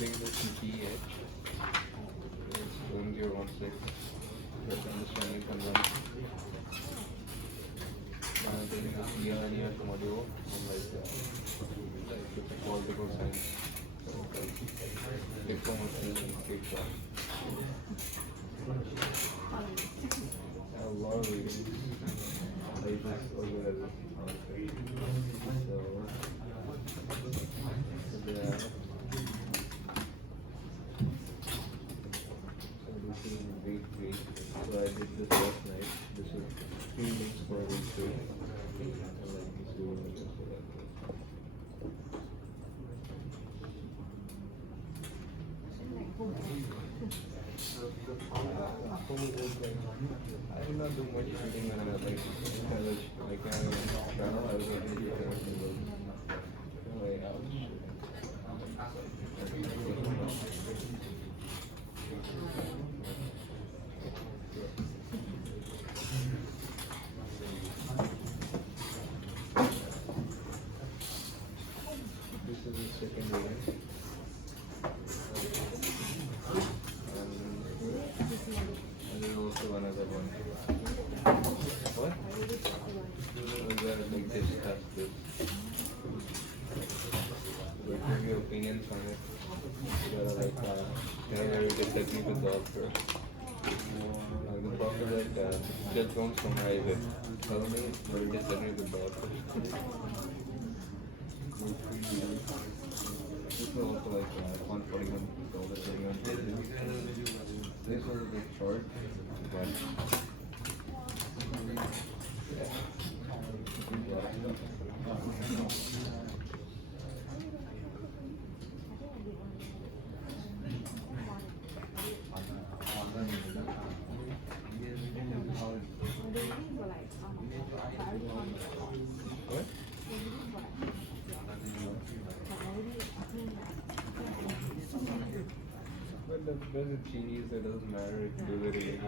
doing this in PH. It's 1016. Just understanding convention. I'm taking this EE2023 module on like it's a political science. So like diplomacy and statecraft. A lot of reading. I just overread it. So yeah. So this is week 3. So I did this last night. This is 3 weeks for week 3. And like this doing it so that. I did not do much reading when I was like college. Like when I was in Toronto, I was able to do everything. Like, ouch. This is the second reading. And there's also another one. What? We gotta like discuss this. Like give your opinions on it. You gotta like whenever you disagree with the doctor. The doctor like just don't summarize it. Tell me where you disagree with the doctor. This is also like 141 all the 31 pages. This was a bit short, but what? But there's a genius that doesn't matter if you do it again.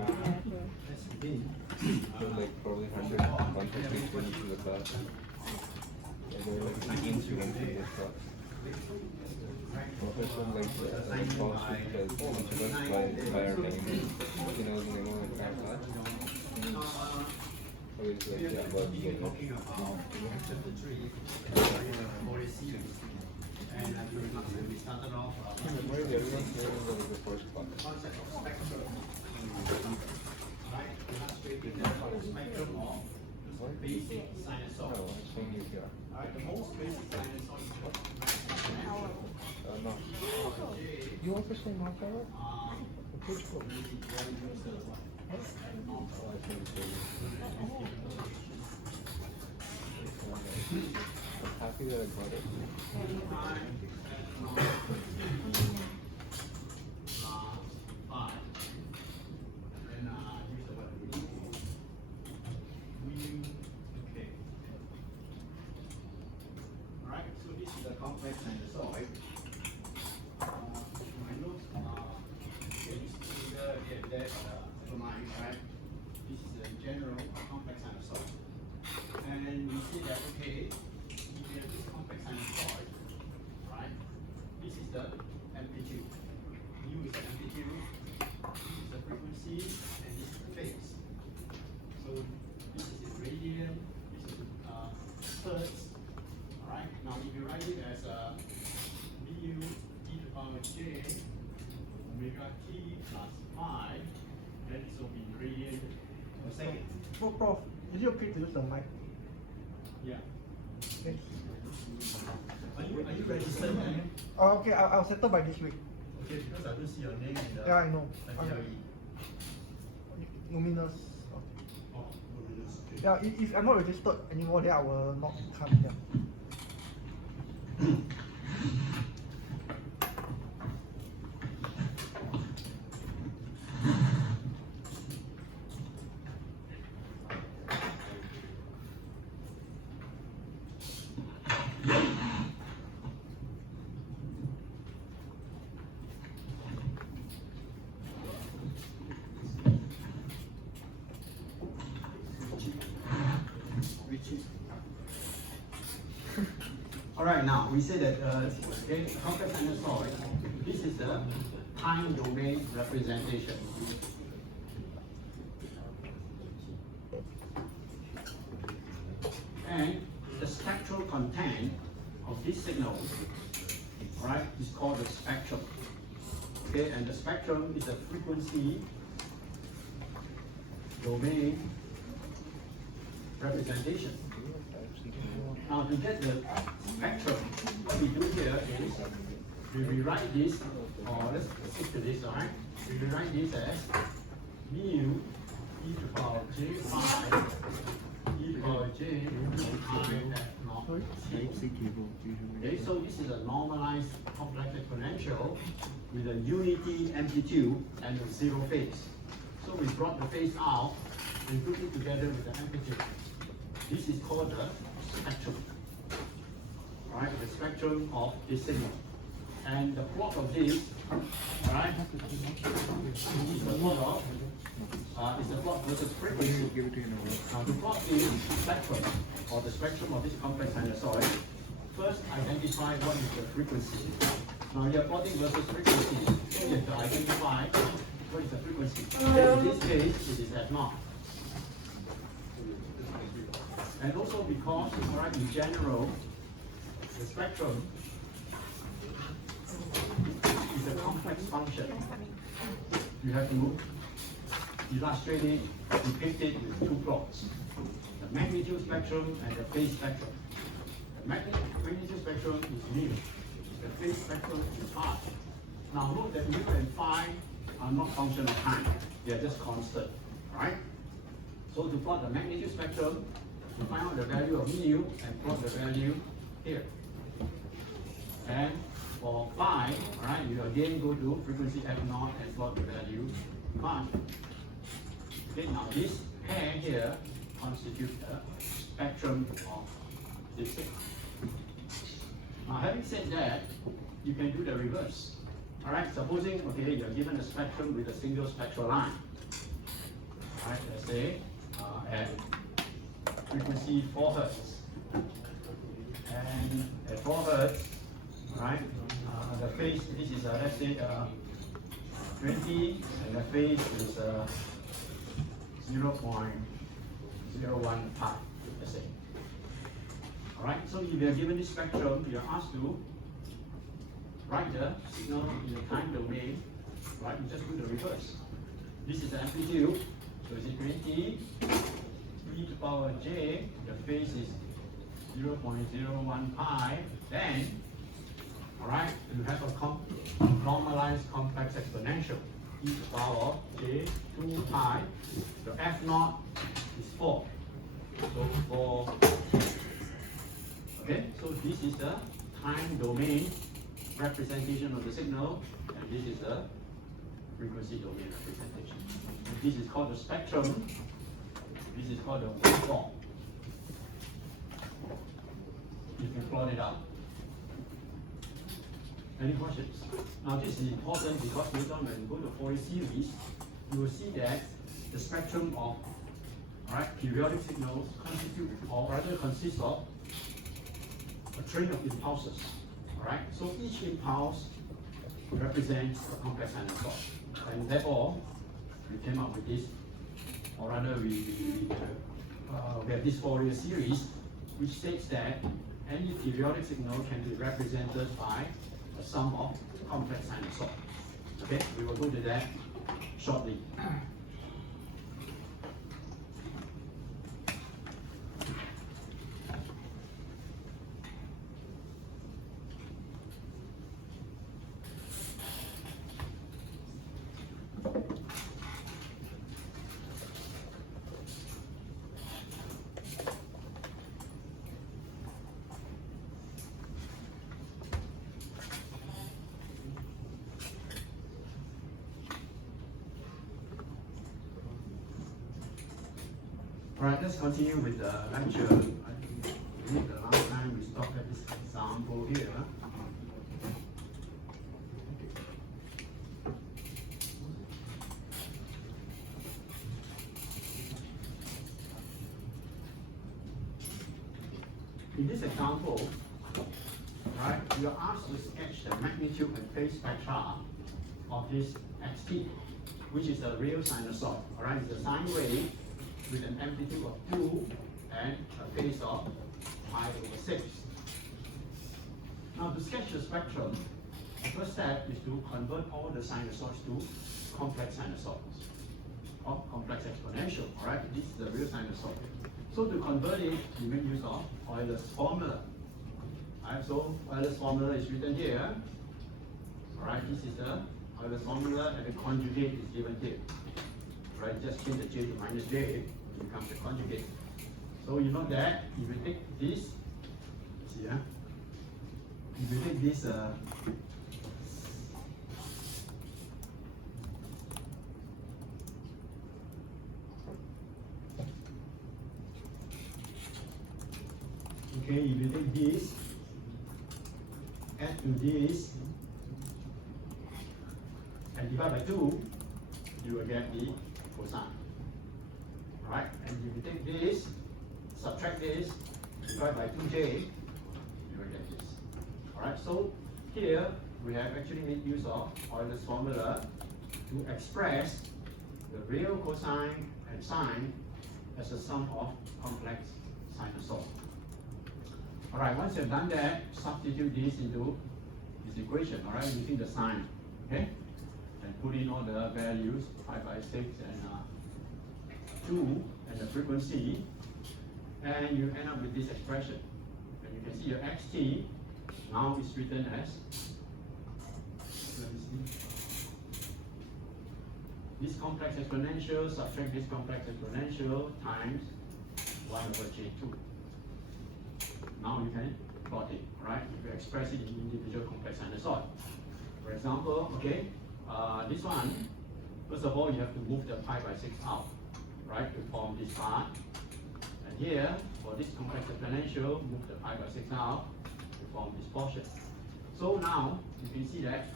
There's like probably 150 students in the class. Yeah, there are like 18 students in this class. Professor like talks with like students by our name. He knows the name of the entire class. So it's like, yeah, but And we started off. where is everyone's name was the first class? Spectrum of basic sinusoid. No, I'm saying you here. Alright, the most basic sinusoid. No. You also say not power? Which book? Oh, I think so. I'm happy that I got it. Five. And here's the word. Okay. Alright, so this is a complex sinusoid. My notes okay, that's mine, right? This is a general complex sinusoid. And we see that, okay, if you have this complex sinusoid, right? This is the amplitude. U is the amplitude, this is the frequency, and this is the phase. So this is the radian, this is hertz. Alright, now if you write it as mu e to the power j omega t plus 5, then this will be radian per second. Prof, is it okay to use the mic? Yeah. Yes. Are you registered? Okay, I'll settle by this week. Okay, because I don't see your name in the Yeah, I know. IPRE. Luminous. Oh, luminous. Okay. Yeah, if I'm not registered anymore, then I will not come here. All right, now we say that okay, complex sinusoid This is the time domain representation. And the spectral content of this signal, right, is called the spectrum. Okay, and the spectrum is a frequency domain representation. Now to get the spectrum, what we do here is we rewrite this, or let's stick to this, alright? We rewrite this as mu e to the power j pi e to the power j pi f naught t. Okay, so this is a normalized complex exponential with a unity amplitude and a zero phase. So we brought the phase out and put it together with the amplitude. This is called the spectrum. Right, the spectrum of this signal. And the plot of this, right, is the plot of is the plot versus frequency. Now to plot this spectrum or the spectrum of this complex sinusoid, first identify what is the frequency. Now you are plotting versus frequency, so you have to identify what is the frequency. In this case, it is F0. And also because, right, in general, the spectrum is a complex function. You have to illustrate it, depict it with two plots. The magnitude spectrum and the phase spectrum. The magnitude spectrum is mu. The phase spectrum is pi. Now note that mu and phi are not function of time. They are just constant, right? So to plot the magnitude spectrum, you find out the value of mu and plot the value here. And for phi, alright, you again go to frequency F0 and plot the value phi. Okay, now this pair here constitutes the spectrum of this signal. Now having said that, you can do the reverse. Alright, supposing, okay, you're given a spectrum with a single spectral line. Alright, let's say at frequency 4 Hertz. And at 4 Hertz, right, the phase, this is let's say 20, and the phase is 0.01 pi, let's say. Alright, so if you are given this spectrum, you are asked to write the signal in the time domain, right? You just do the reverse. This is the amplitude, so is it 20 e to the power j, the phase is 0.01 pi, then, alright, you have a normalized complex exponential, e to the power j 2 pi, the f0 is 4. So 4, okay, so this is the time domain representation of the signal, and this is the frequency domain representation. And this is called the spectrum. This is called the waveform. If you plot it out. Any questions? Now this is important because later on when you go to Fourier series, you will see that the spectrum of periodic signals constitute, or rather consists of a train of impulses. Alright, so each impulse represents a complex sinusoid, and therefore we came up with this, or rather we have this Fourier series which states that any periodic signal can be represented by a sum of complex sinusoids. Okay, we will go to that shortly. Alright, let's continue with the lecture. I think the last time we stopped at this example here. In this example, right, you are asked to sketch the magnitude and phase spectra of this xt, which is a real sinusoid. All right, it's a sine wave with an amplitude of 2 and a phase of pi/6. Now, to sketch the spectrum, the first step is to convert all the sinusoids to complex sinusoids or complex exponential. All right, this is the real sinusoid. So to convert it, we make use of Euler's formula. All right, so Euler's formula is written here. All right, this is the Euler's formula, and the conjugate is given here. All right, just change the j to minus j, it becomes the conjugate. So you know that if you take this, see, if you take this okay, if you take this, add to this, and divide by 2, you will get the cosine. Right? And if you take this, subtract this, divide by 2j, you will get this. Alright, so here we have actually made use of Euler's formula to express the real cosine and sine as a sum of complex sinusoid. Alright, once you've done that, substitute this into this equation, alright, using the sine, okay? And put in all the values, pi/6 and 2, and the frequency, and you end up with this expression. And you can see your xt now is written as, let me see, this complex exponential subtract this complex exponential times 1/j2. Now you can plot it, right? If you express it in individual complex sinusoid. For example, okay, this one, first of all, you have to move the pi/6 out, right, to form this part. And here, for this complex exponential, move the pi/6 out to form this portion. So now, you can see that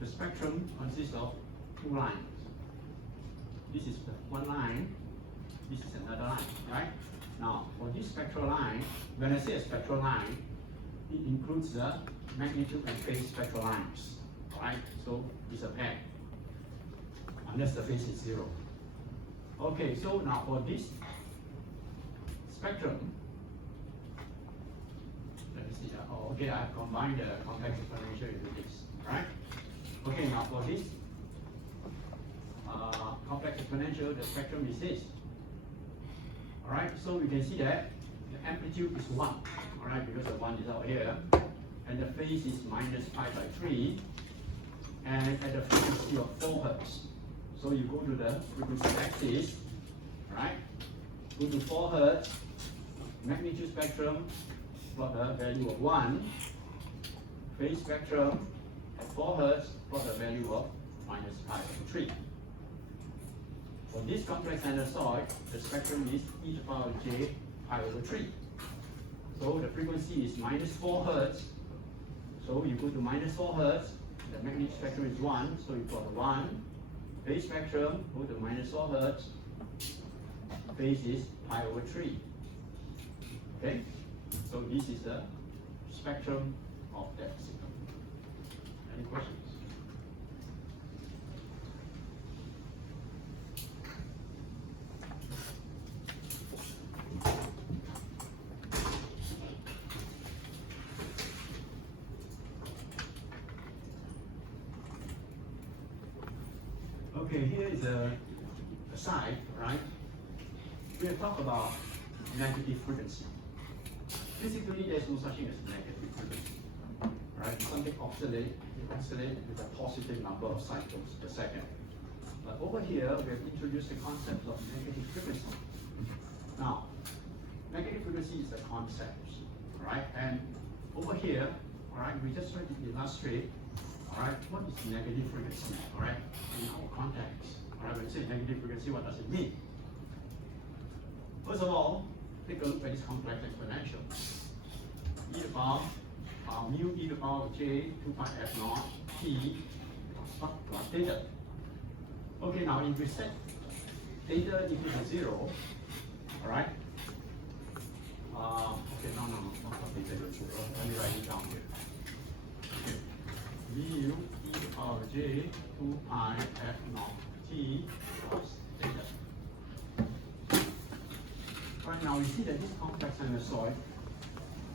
the spectrum consists of 2 lines. This is one line, this is another line, right? Now, for this spectral line, when I say a spectral line, it includes the magnitude and phase spectral lines, right? So it's a pair, unless the phase is 0. Okay, so now for this spectrum, let me see. Oh, okay, I have combined the complex exponential into this, right? Okay, now for this complex exponential, the spectrum is this. Alright, so we can see that the amplitude is 1, alright, because the 1 is out here, and the phase is minus pi/3, and at the frequency of 4 Hertz. So you go to the frequency axis, right? Go to 4 Hertz, magnitude spectrum, plot the value of 1, phase spectrum at 4 Hertz, plot the value of minus pi/3. For this complex sinusoid, the spectrum is e⁻j pi/3. So the frequency is minus 4 Hertz. So you go to minus 4 Hertz, the magnitude spectrum is 1, so you plot 1. Phase spectrum, go to minus 4 Hertz, phase is pi/3. Okay? So this is the spectrum of that signal. Any questions? Okay, here is a side, right? We'll talk about negative frequency. Basically, there's no such thing as negative frequency, right? Something oscillate with a positive number of cycles per second. But over here, we have introduced the concept of negative frequency. Now, negative frequency is a concept, right? And over here, all right, we just try to illustrate, all right, what is negative frequency, all right, in our context. All right, when we say negative frequency, what does it mean? First of all, take a look at this complex exponential. Mu e⁻j 2πf0 t plus theta. Okay, now if we set theta equal to 0, all right? Okay, no, not theta equal to 0. Let me write it down here. j 2 pi f naught t plus theta. Right now we see that this complex sinusoid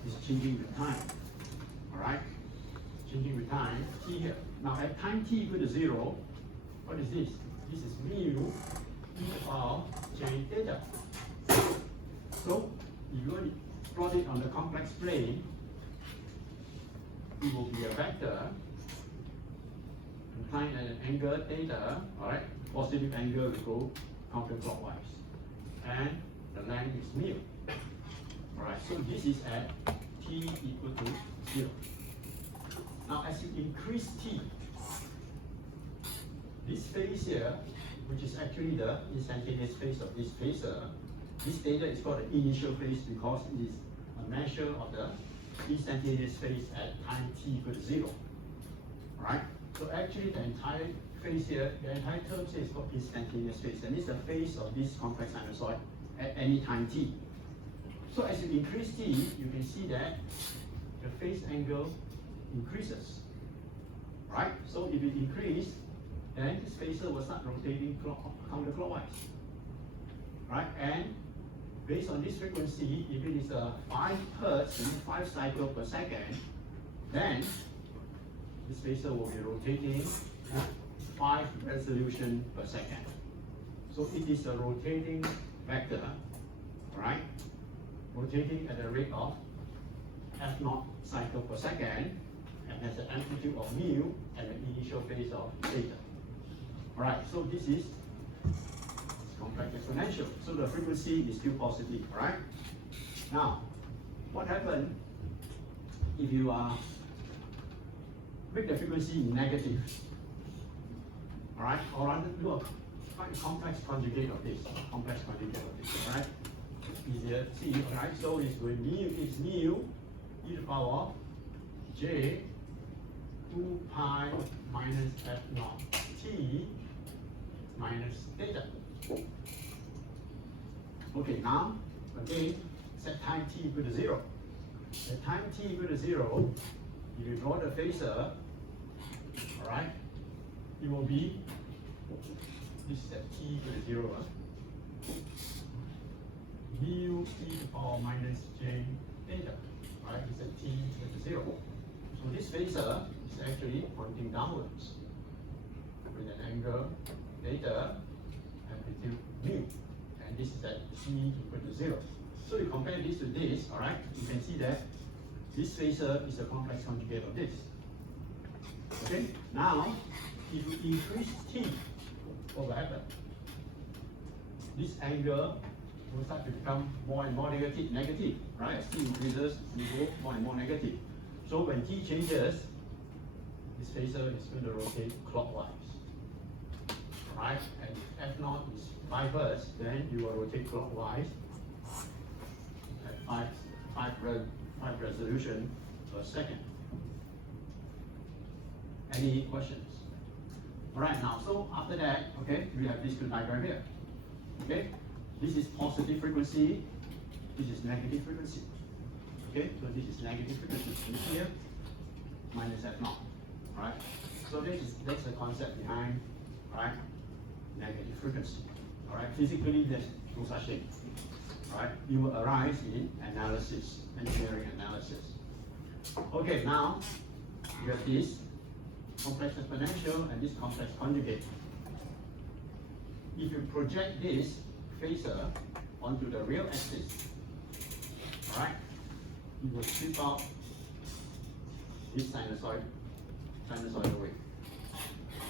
is changing with time. Alright? Changing with time, t here. Now at time t equal to 0, what is this? This is mu e to the power j theta. So if you want to plot it on the complex plane, it will be a vector inclined at an angle theta, alright? Positive angle will go counterclockwise. And the length is mu. Alright, so this is at t equal to 0. Now as you increase t, this phase here, which is actually the instantaneous phase of this phasor, this theta is called the initial phase because it is a measure of the instantaneous phase at time t equal to 0. Right? So actually the entire phase here, the entire term here is called instantaneous phase, and it's the phase of this complex sinusoid at any time t. So as you increase t, you can see that the phase angle increases. Right? So if it increases, then this phasor will start rotating counterclockwise. Right? And based on this frequency, if it is a 5 hertz, 5 cycles per second, then this phasor will be rotating at 5 resolution per second. So it is a rotating vector, right? Rotating at the rate of f0 cycle per second, and has an amplitude of mu and an initial phase of theta. Alright, so this is complex exponential. So the frequency is still positive, right? Now, what happens if you make the frequency negative? Alright, or rather look, find a complex conjugate of this. Complex conjugate of this, alright? Easier to see, alright? So it's with mu e to the power j 2 pi minus f naught t minus theta. Okay, now again set time t equal to 0. At time t equal to 0, if you draw the phasor, alright, it will be this is at t equal to 0. Mu e to the power minus j theta. Right, it's at t equal to 0. So this phasor is actually pointing downwards with an angle theta, amplitude mu, and this is at t equal to 0. So you compare this to this, alright, you can see that this phasor is a complex conjugate of this. Okay, now if you increase t, what will happen? This angle will start to become more and more negative, right? As t increases, we go more and more negative. So when t changes, this phasor is going to rotate clockwise. Right? And if f0 is 5 hertz, then you will rotate clockwise at 5 resolution per second. Any questions? Alright, now so after that, okay, we have these two diagrams here. Okay? This is positive frequency, this is negative frequency. Okay, so this is negative frequency here, minus f0. Right? So that's the concept behind, right, negative frequency. Alright, physically there's no such thing. Right? You will arise in analysis, engineering analysis. Okay, now we have this complex exponential and this complex conjugate. If you project this phasor onto the real axis, alright, you will strip out this sinusoidal wave.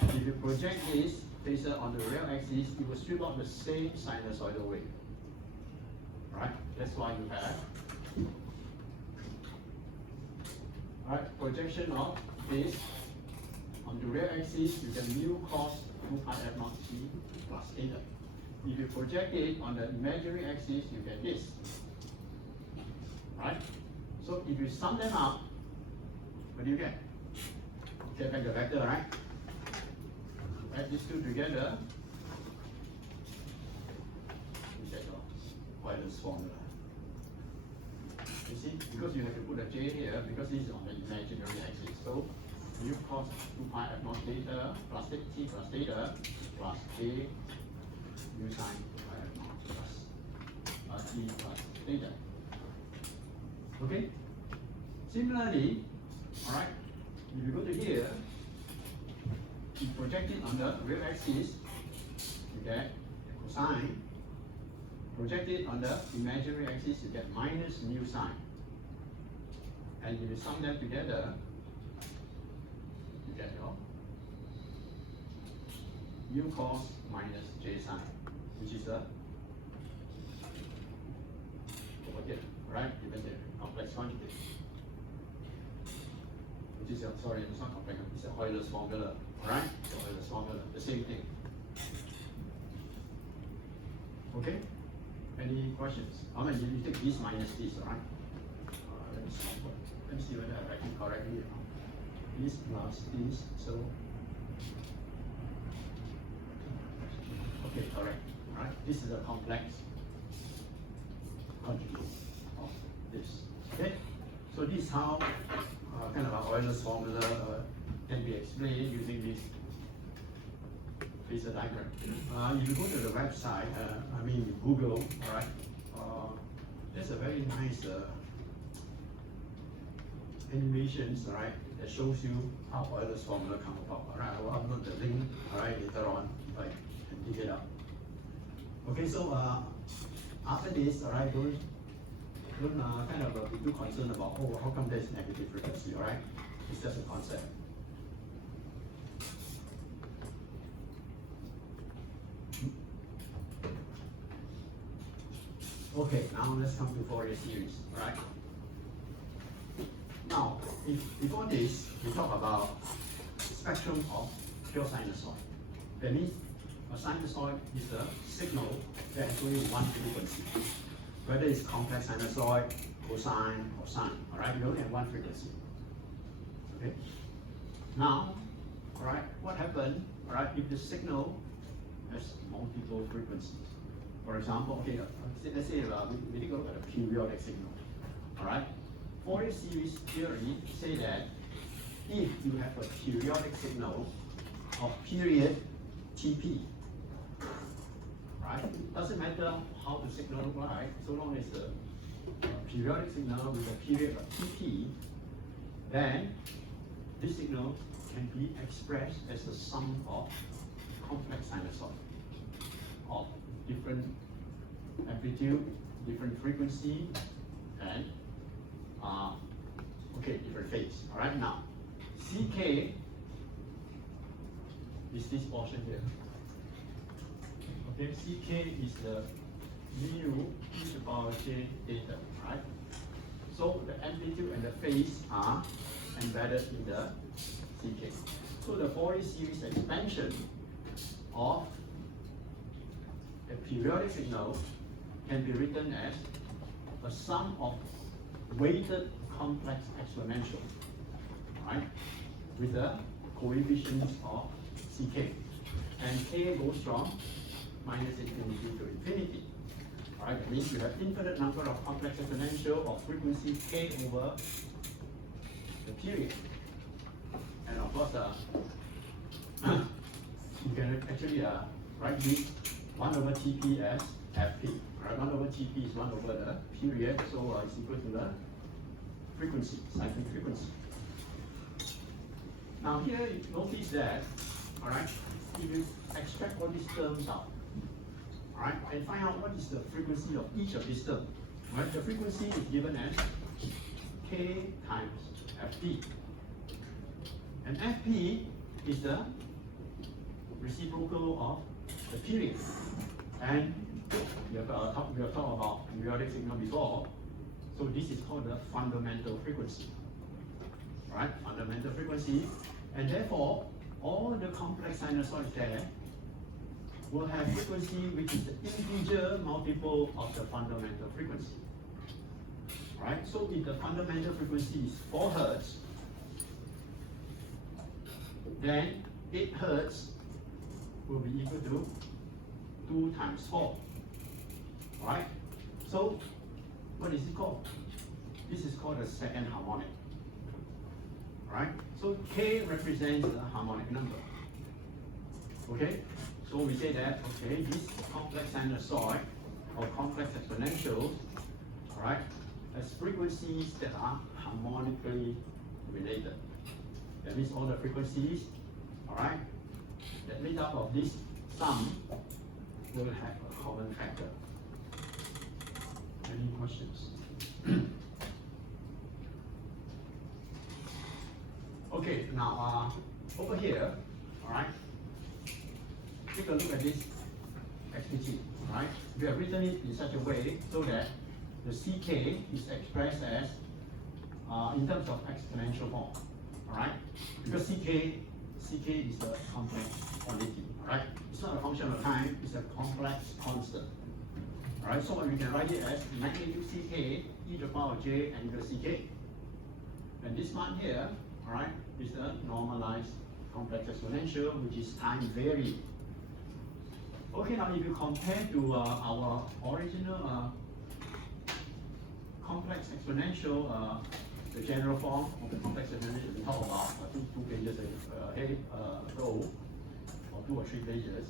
If you project this phasor on the real axis, it will strip out the same sinusoidal wave. Right? That's why you have projection of this on the real axis, you get mu cos 2 pi f naught t plus theta. If you project it on the imaginary axis, you get this. Right? So if you sum them up, what do you get? Get back the vector, right? Add these two together, you get your Euler's formula. You see, because you have to put a j here, because this is on the imaginary axis. So u cos 2 pi f naught theta plus t plus theta plus a u sine 2 pi f naught plus t plus theta. Okay? Similarly, alright, if you go to here, you project it on the real axis, you get cosine. Project it on the imaginary axis, you get minus mu sine. And if you sum them together, you get your u cos minus j sine, which is the over here, right? Given the complex quantity. Which is your, sorry, it's not complex, it's the Euler's formula, alright? So Euler's formula, the same thing. Okay? Any questions? I mean, you take this minus this, alright? Let me see whether I write it correctly. This plus this, so okay, correct. Alright, this is a complex conjugate of this. Okay, so this is how kind of our Euler's formula can be explained using this phasor diagram. If you go to the website, I mean Google, alright, there's a very nice animations, alright, that shows you how Euler's formula come about. Alright, I will upload the link, alright, later on if I can dig it up. Okay, so after this, alright, don't kind of be too concerned about, oh, how come there's negative frequency, alright? It's just a concept. Okay, now let's come to Fourier series, right? Now, before this, we talk about spectrum of pure sinusoid. That means a sinusoid is a signal that has only one frequency. Whether it's complex sinusoid, cosine, or sine, alright? We only have one frequency. Okay? Now, alright, what happened, alright, if the signal has multiple frequencies? For example, okay, let's say we take a look at a periodic signal. Alright? Fourier series theory say that if you have a periodic signal of period Tp, right? It doesn't matter how the signal looks like, so long as the periodic signal with a period of Tp, then this signal can be expressed as the sum of complex sinusoid of different amplitude, different frequency, and different phase. All right, now Ck is this portion here. Okay, Ck is the mu e to the power j theta, right? So the amplitude and the phase are embedded in the Ck. So the Fourier series expansion of the periodic signal can be written as a sum of weighted complex exponential, right? With the coefficients of Ck. And K goes from minus infinity to infinity. Right? That means you have infinite number of complex exponential of frequency K over the period. And of course, you can actually write this 1 over Tp as Fp. Right? 1 over Tp is 1 over the period, so it's equal to the frequency, cyclic frequency. Now here, you notice that, alright, if you extract all these terms out, alright, and find out what is the frequency of each of these terms. Right? The frequency is given as K times Fp. And Fp is the reciprocal of the period. And we have talked about periodic signal before. So this is called the fundamental frequency. Right? Fundamental frequency. And therefore, all the complex sinusoids there will have frequency which is the integer multiple of the fundamental frequency. Right? So if the fundamental frequency is 4 Hz, then 8 Hz will be equal to 2 times 4. Right? So what is it called? This is called the second harmonic. Right? Alright? So K represents the harmonic number. Okay? So we say that, okay, this complex sinusoid or complex exponential, alright, has frequencies that are harmonically related. That means all the frequencies, alright, that made up of this sum will have a common factor. Any questions? Okay, now over here, alright, take a look at this XPT, alright? We have written it in such a way so that the CK is expressed as in terms of exponential form, alright? Because CK is a complex quantity, alright? It's not a function of time, it's a complex constant. Alright, so we can write it as magnitude CK e to the power of j angle CK. And this one here, alright, is the normalized complex exponential, which is time varying. Okay, now if you compare to our original complex exponential, the general form of the complex exponential we talked about two pages ago, or 2 or 3 pages,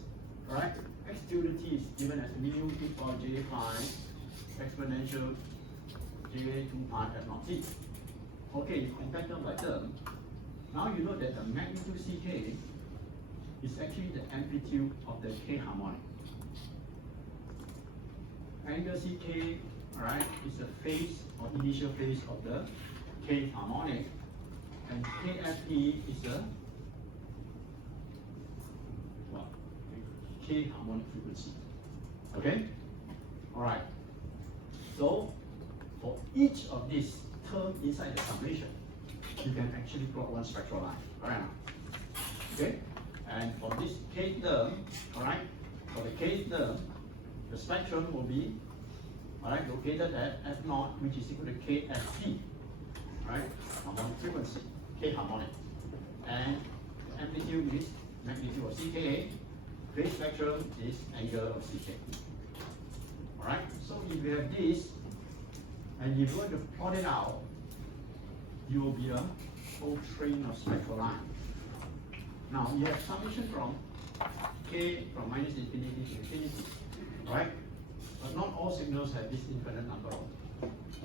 right? X to the t is given as mu e to the power j pi exponential j 2 pi f naught t. Okay, you compare term by term. Now you know that the magnitude CK is actually the amplitude of the K harmonic. Angle CK, alright, is the phase or initial phase of the K harmonic, and KFP is the what? K harmonic frequency. Okay? Alright. So for each of these terms inside the summation, you can actually plot one spectral line. Alright. Okay? And for this K term, alright, for the K term, the spectrum will be alright located at F naught, which is equal to KFT. Right? Harmonic frequency, K harmonic. And the amplitude is magnitude of CK. Phase spectrum is angle of CK. Alright? So if you have this, and if you want to plot it out, you will be a whole train of spectral lines. Now you have summation from K from minus infinity to infinity, right? But not all signals have this infinite number of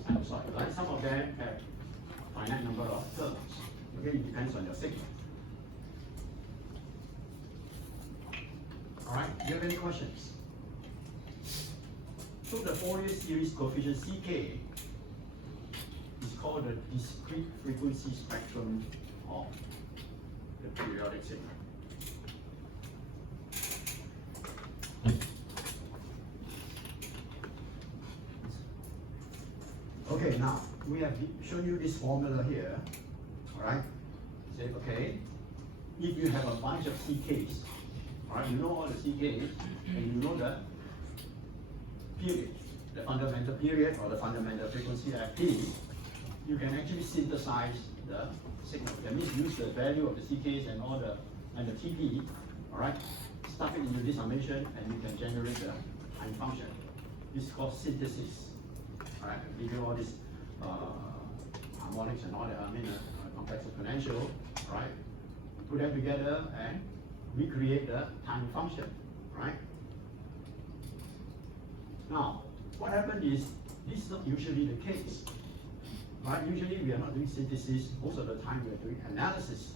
sinusoids, right? Some of them have finite number of terms. Okay, it depends on your signal. Alright, do you have any questions? So the Fourier series coefficient CK is called the discrete frequency spectrum of the periodic signal. Okay, now we have shown you this formula here. Alright? Say, okay, if you have a bunch of CKs, alright, you know all the CKs, and you know the period, the fundamental period or the fundamental frequency at T, you can actually synthesize the signal. That means use the value of the CKs and all the TP, alright, stuff it into this summation, and you can generate the time function. This is called synthesis. Alright, give you all these harmonics and all that, complex exponential, right? Put them together and recreate the time function, right? Now, what happened is, this is not usually the case, right? Usually we are not doing synthesis, most of the time we are doing analysis,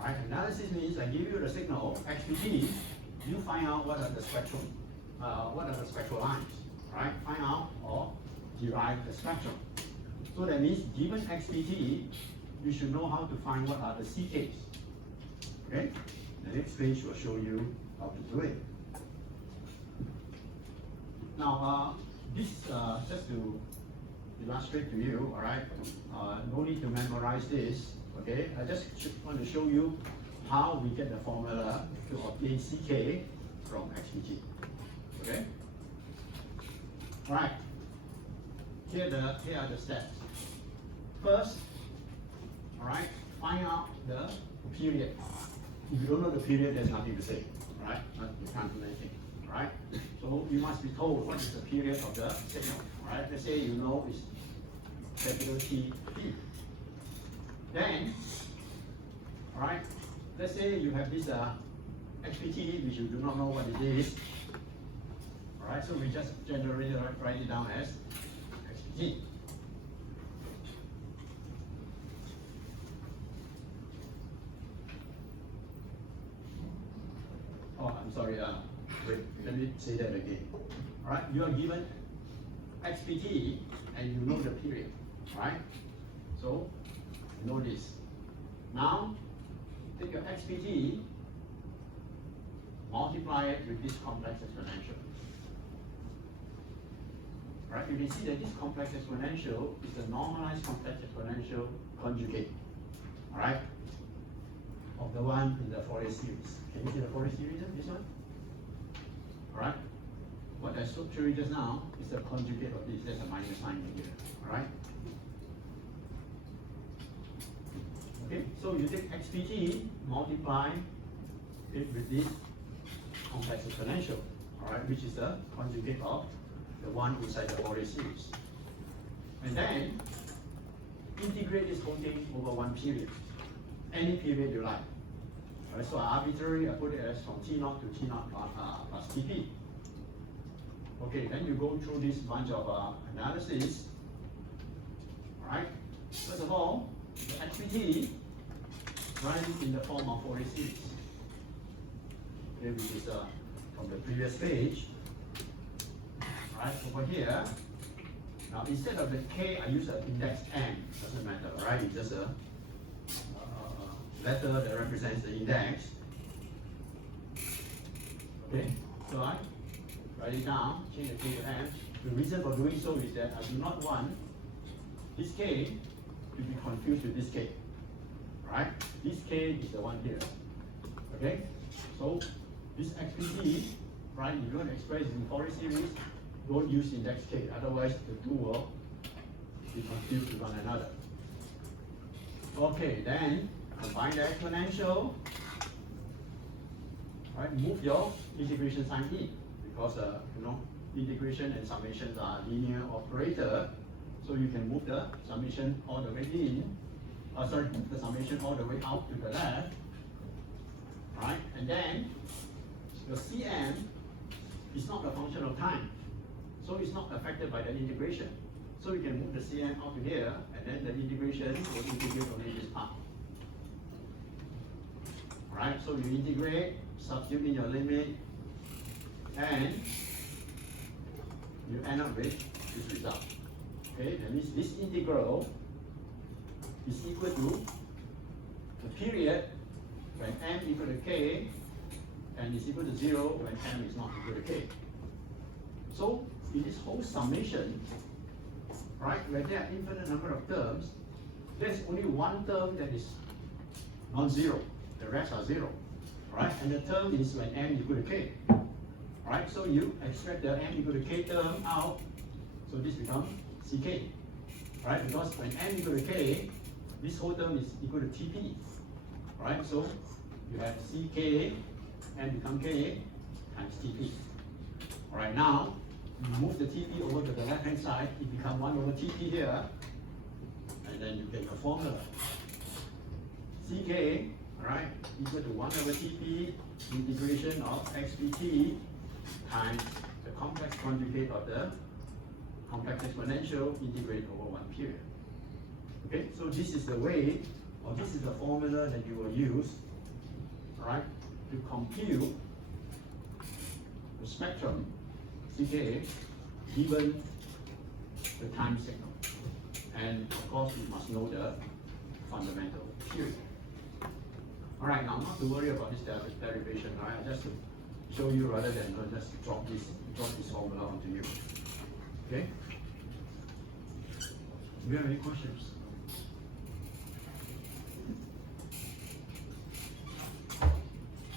right? Analysis means I give you the signal, XPT, you find out what are the spectral lines, right? Find out or derive the spectrum. So that means given XPT, you should know how to find what are the CKs. Okay? The next page will show you how to do it. Now, this just to illustrate to you, all right? No need to memorize this. Okay? I just want to show you how we get the formula to obtain CK from XPT. Okay? All right. Here are the steps. First, all right, find out the period. If you don't know the period, there's nothing to say, right? You can't do anything, right? So you must be told what is the period of the signal, right? Let's say you know it's capital T. Then let's say you have this XPT, which you do not know what it is. All right, so we just generally write it down as XPT. Oh, I'm sorry. Wait, let me say that again. All right, you are given XPT and you know the period, right? So you know this. Now take your XPT, multiply it with this complex exponential. Right? You can see that this complex exponential is the normalized complex exponential conjugate. All right? Of the one in the Fourier series. Can you see the Fourier series? This one? All right? What I showed you just now is the conjugate of this. There's a minus sign in here. All right? Okay, so you take XPT, multiply it with this complex exponential, all right, which is the conjugate of the one inside the Fourier series. And then integrate this whole thing over one period, any period you like. All right, so arbitrarily I put it as from T0 to T0 plus Tp. Okay, then you go through this bunch of analysis. All right, first of all, the XPT runs in the form of Fourier series. Okay, which is from the previous page. Right, over here. Now instead of the K, I use an index M. Doesn't matter, right? It's just a letter that represents the index. Okay, so I write it down, change the K to M. The reason for doing so is that I do not want this K to be confused with this K. Right? This K is the one here. Okay? So this XPT, right, if you want to express it in Fourier series, don't use index K, otherwise the two will be confused with one another. Okay, then combine the exponential, right, move your integration sign in, because integration and summations are linear operator, so you can move the summation all the way in, move the summation all the way out to the left, right, and then your Cm is not a function of time, so it's not affected by the integration. So you can move the Cm out to here, and then the integration will integrate only this part. Alright, so you integrate, substitute in your limit, and you end up with this result. Okay, that means this integral is equal to the period when m equal to k and is equal to 0 when m is not equal to k. So in this whole summation, right, where there are infinite number of terms, there's only one term that is non-zero. The rest are 0. Right? And the term is when m equal to k. Right? So you extract the m equal to k term out, so this becomes ck. Right? Because when m equal to k, this whole term is equal to Tp. Right? So you have ck, m become k times Tp. Alright, now you move the Tp over to the left hand side, it becomes 1 over Tp here, and then you get the formula. Ck, alright, equal to 1 over Tp integration of xpt times the complex conjugate of the complex exponential integrate over one period. Okay, so this is the way, or this is the formula that you will use, alright, to compute the spectrum Ck given the time signal. And of course, you must know the fundamental period. Alright, now not to worry about this derivation, right? Just to show you rather than just drop this formula onto you. Okay? Do you have any questions?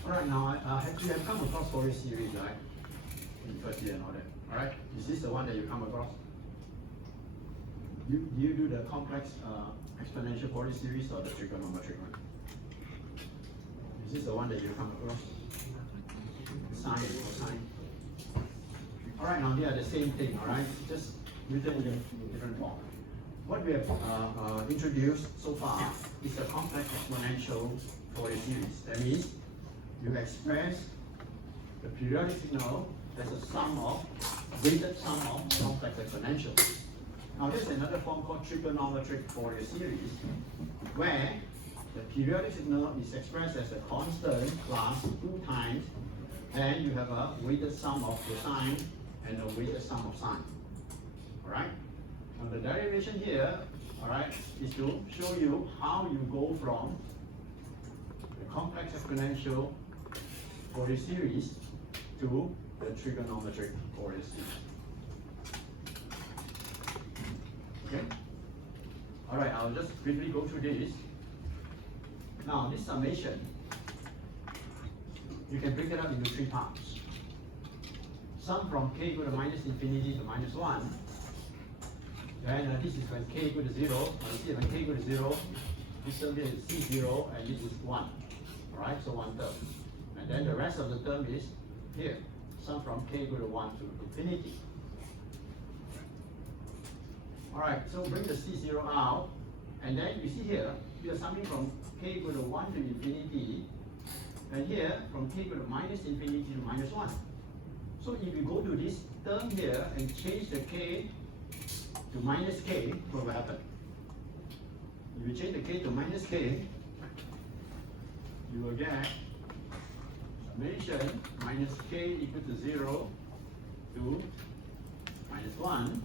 Alright, now you have come across Fourier series, right? In first year and all that. Alright? Is this the one that you come across? Do you do the complex exponential Fourier series or the trigonometric one? Is this the one that you come across? Sine or cosine? Alright, now they are the same thing, alright? Just written in a different form. what we have introduced so far is a complex exponential for a series. That means you express the periodic signal as a sum of, weighted sum of complex exponentials. Now there's another form called trigonometric Fourier series, where the periodic signal is expressed as a constant plus 2 times, and you have a weighted sum of cosine and a weighted sum of sine. Alright? Now the derivation here, alright, is to show you how you go from the complex exponential Fourier series to the trigonometric Fourier series. Okay? Alright, I'll just quickly go through this. Now, this summation, you can break it up into 3 parts. Sum from k equal to minus infinity to minus 1. Then this is when k equal to 0. You see when k equal to 0, this term here is C0 and this is 1. Alright, so 1 term. And then the rest of the term is here. Sum from k equal to 1 to infinity. Alright, so bring the C0 out. And then you see here, we are summing from k equal to 1 to infinity. And here, from k equal to minus infinity to minus 1. So if you go to this term here and change the k to minus k, what will happen? If you change the k to minus k, you will get summation minus k equal to 0 to minus 1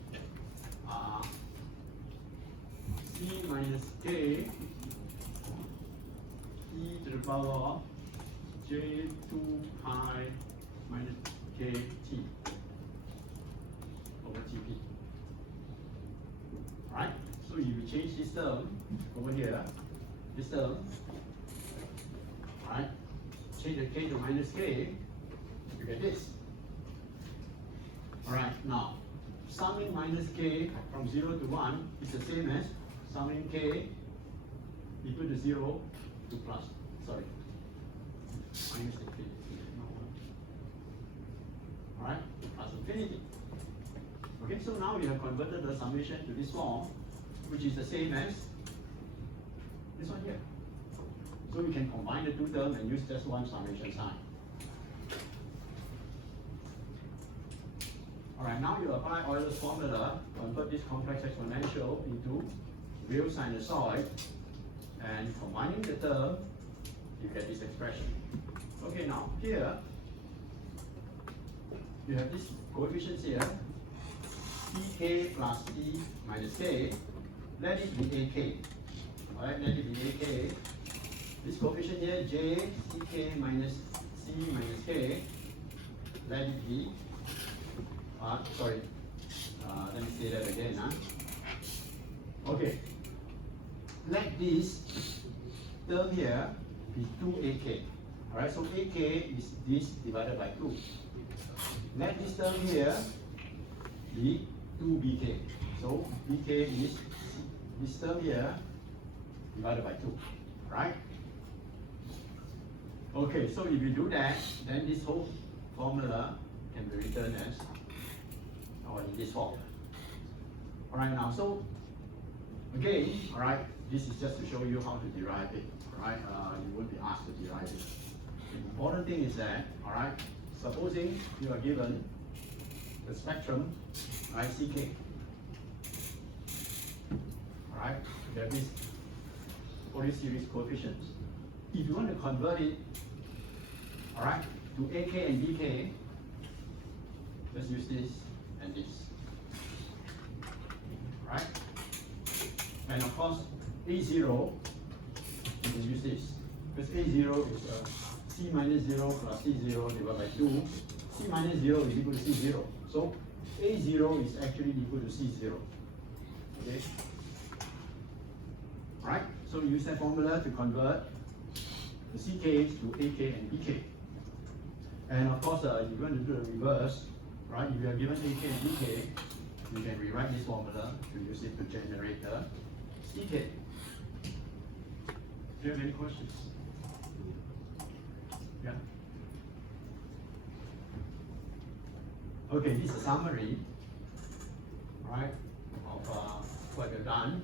c minus k e to the power of j2 pi minus kt over tp. Right? So you will change this term over here, this term, right? Change the k to minus k, you get this. Alright, now summing minus k from 0 to 1 is the same as summing k equal to 0 to plus, sorry, minus infinity. Alright, plus infinity. Okay, so now we have converted the summation to this form, which is the same as this one here. So we can combine the 2 terms and use just one summation sign. Alright, now you apply Euler's formula, convert this complex exponential into real sinusoid, and combining the term, you get this expression. Okay, now here, you have these coefficients here, ck plus e minus k, let it be ak. Alright, let it be ak. This coefficient here, j, ck minus c minus k, let it be, let me say that again. Okay, let this term here be 2ak. Alright, so ak is this divided by 2. Let this term here be 2bk. So bk is this term here divided by 2. Right? Okay, so if you do that, then this whole formula can be written as, or in this form. Alright, now, so again, alright, this is just to show you how to derive it. Alright, you won't be asked to derive it. The important thing is that, alright, supposing you are given the spectrum, right, ck. Alright, you have this Fourier series coefficients. If you want to convert it, alright, to ak and bk, let's use this and this. Right? And of course, a0, you can use this. Because a0 is c minus 0 plus c0 divided by 2. C minus 0 is equal to c0. So a0 is actually equal to c0. Okay? Right? So we use that formula to convert the ck's to ak and bk. And of course, if you want to do the reverse, right? If you are given ak and bk, you can rewrite this formula to use it to generate the ck. Do you have any questions? Yeah? Okay, this is a summary, right, of what we've done. done.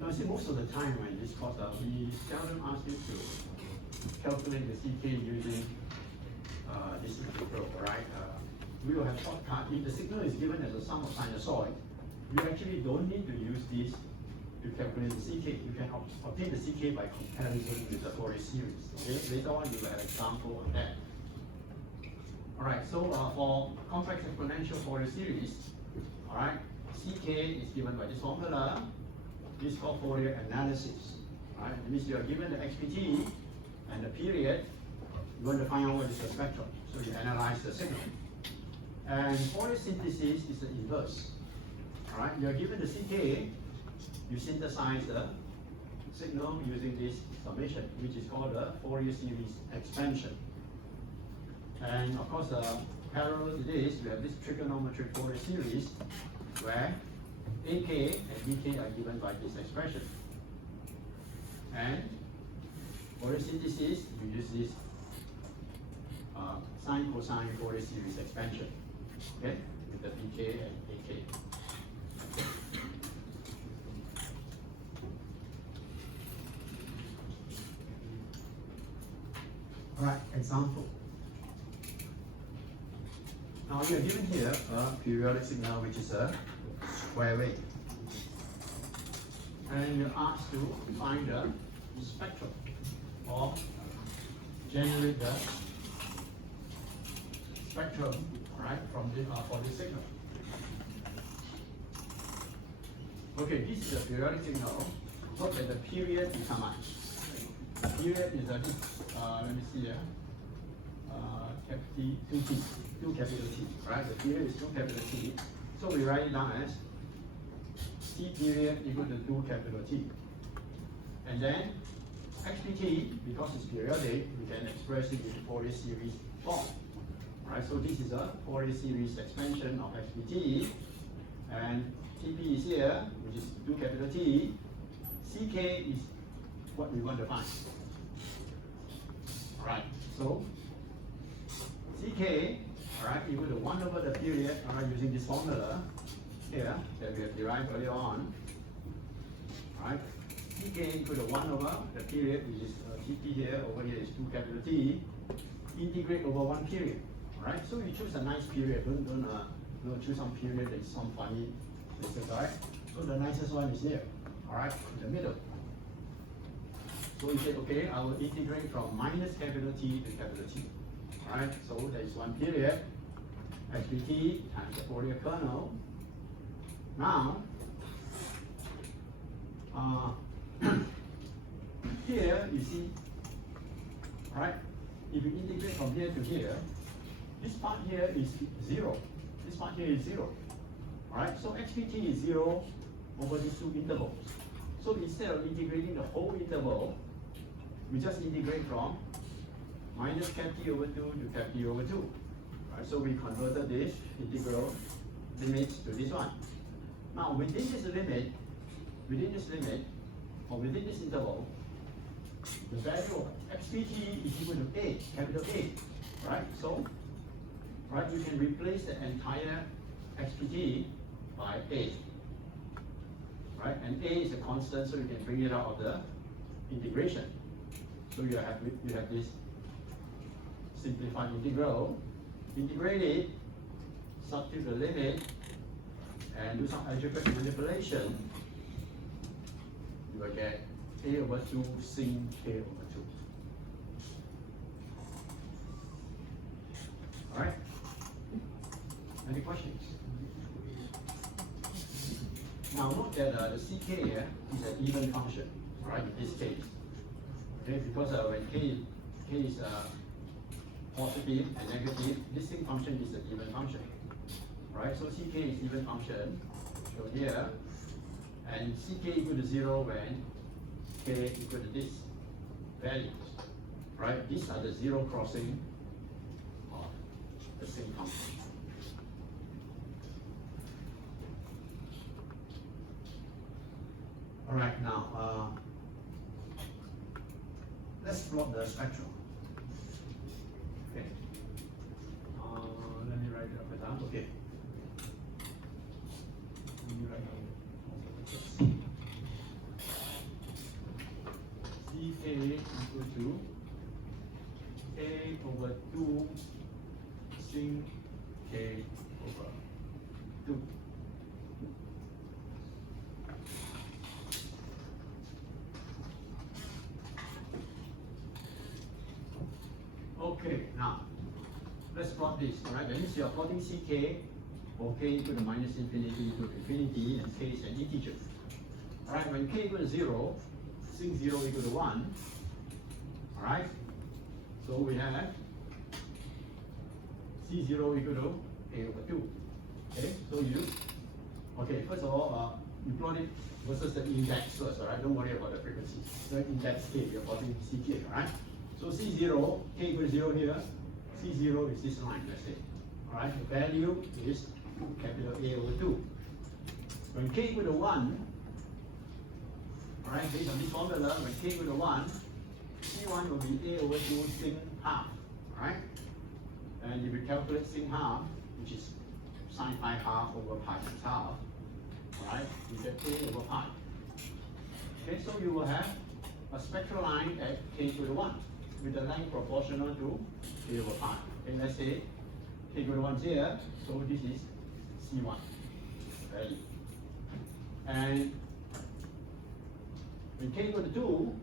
Now, see, most of the time in this course, we seldom ask you to calculate the CK using this integral, right? We will have shortcut. If the signal is given as a sum of sinusoid, you actually don't need to use this to calculate the CK. You can obtain the CK by comparison with the Fourier series. Okay, later on you will have an example of that. All right, so for complex exponential Fourier series, all right, CK is given by this formula. This is called Fourier analysis. All right, it means you are given the XPT and the period. You want to find out what is the spectrum, so you analyze the signal. And Fourier synthesis is the inverse. All right, you are given the CK. You synthesize the signal using this summation, which is called the Fourier series expansion. And of course, parallel to this, we have this trigonometric Fourier series where AK and BK are given by this expression. And Fourier synthesis, you use this sine cosine Fourier series expansion, okay, with the BK and AK. All right, example. Now you are given here a periodic signal which is a square wave. And you're asked to find the spectrum or generate the spectrum, right, from this for this signal. Okay, this is a periodic signal. Look at the period is how much? The period is a let me see here. Two capital T, right? The period is 2 capital T. So we write it down as T period equal to 2 capital T. And then XPT, because it's periodic, we can express it in Fourier series form. Right? So this is a Fourier series expansion of XPT. And TP is here, which is 2 capital T. CK is what we want to find. Alright, so CK, alright, equal to 1 over the period, alright, using this formula here that we have derived earlier on. Alright, CK equal to 1 over the period, which is TP here, over here is 2 capital T, integrate over 1 period. Alright, so you choose a nice period, don't choose some period that is some funny places, alright? So the nicest one is here, alright, in the middle. So you say, okay, I will integrate from minus capital T to capital T. Alright, so there is 1 period, XPT times the Fourier kernel. Now, here you see, right? If you integrate from here to here, this part here is 0. This part here is 0. Alright, so XPT is 0 over these 2 intervals. So instead of integrating the whole interval, we just integrate from minus cap T over 2 to cap T over 2. Right, so we converted this integral limits to this one. Now within this limit, or within this interval, the value of XPT is equal to A, capital A. Right? So, right, you can replace the entire XPT by A. Right? And A is a constant, so you can bring it out of the integration. So you have this simplified integral, integrate it, substitute the limit, and do some algebraic manipulation. You will get A over 2 sin K over 2. Alright? Any questions? Now note that the CK here is an even function, right, in this case. Okay, because when K is positive and negative, this same function is an even function. Right, so CK is even function, shown here, and CK equal to 0 when K equal to this values. Right, these are the zero crossing of the same function. Alright, now let's plot the spectrum. Okay. Let me write it up and down. Okay. CK equal to A over 2 sin K over 2. Okay, now let's plot this. Alright, that means you are plotting CK for K equal to minus infinity to infinity, and K is an integer. Alright, when K equal to 0, sin 0 equal to 1. Alright, so we have C0 equal to A over 2. Okay, so okay, first of all, you plot it versus the index first, alright? Don't worry about the frequency. The index K, you're plotting CK, alright? So C0, K equal to 0 here, C0 is this line, let's say. Alright, the value is capital A over 2. When K equal to 1, alright, based on this formula, when K equal to 1, C1 will be A over 2 sin half, alright? And if you calculate sin half, which is sine pi half over pi times half, alright, you get A over pi. Okay, so you will have a spectral line at K equal to 1 with the length proportional to K over pi. Okay, let's say K equal to 1 is here, so this is C1 value. And when K equal to 2,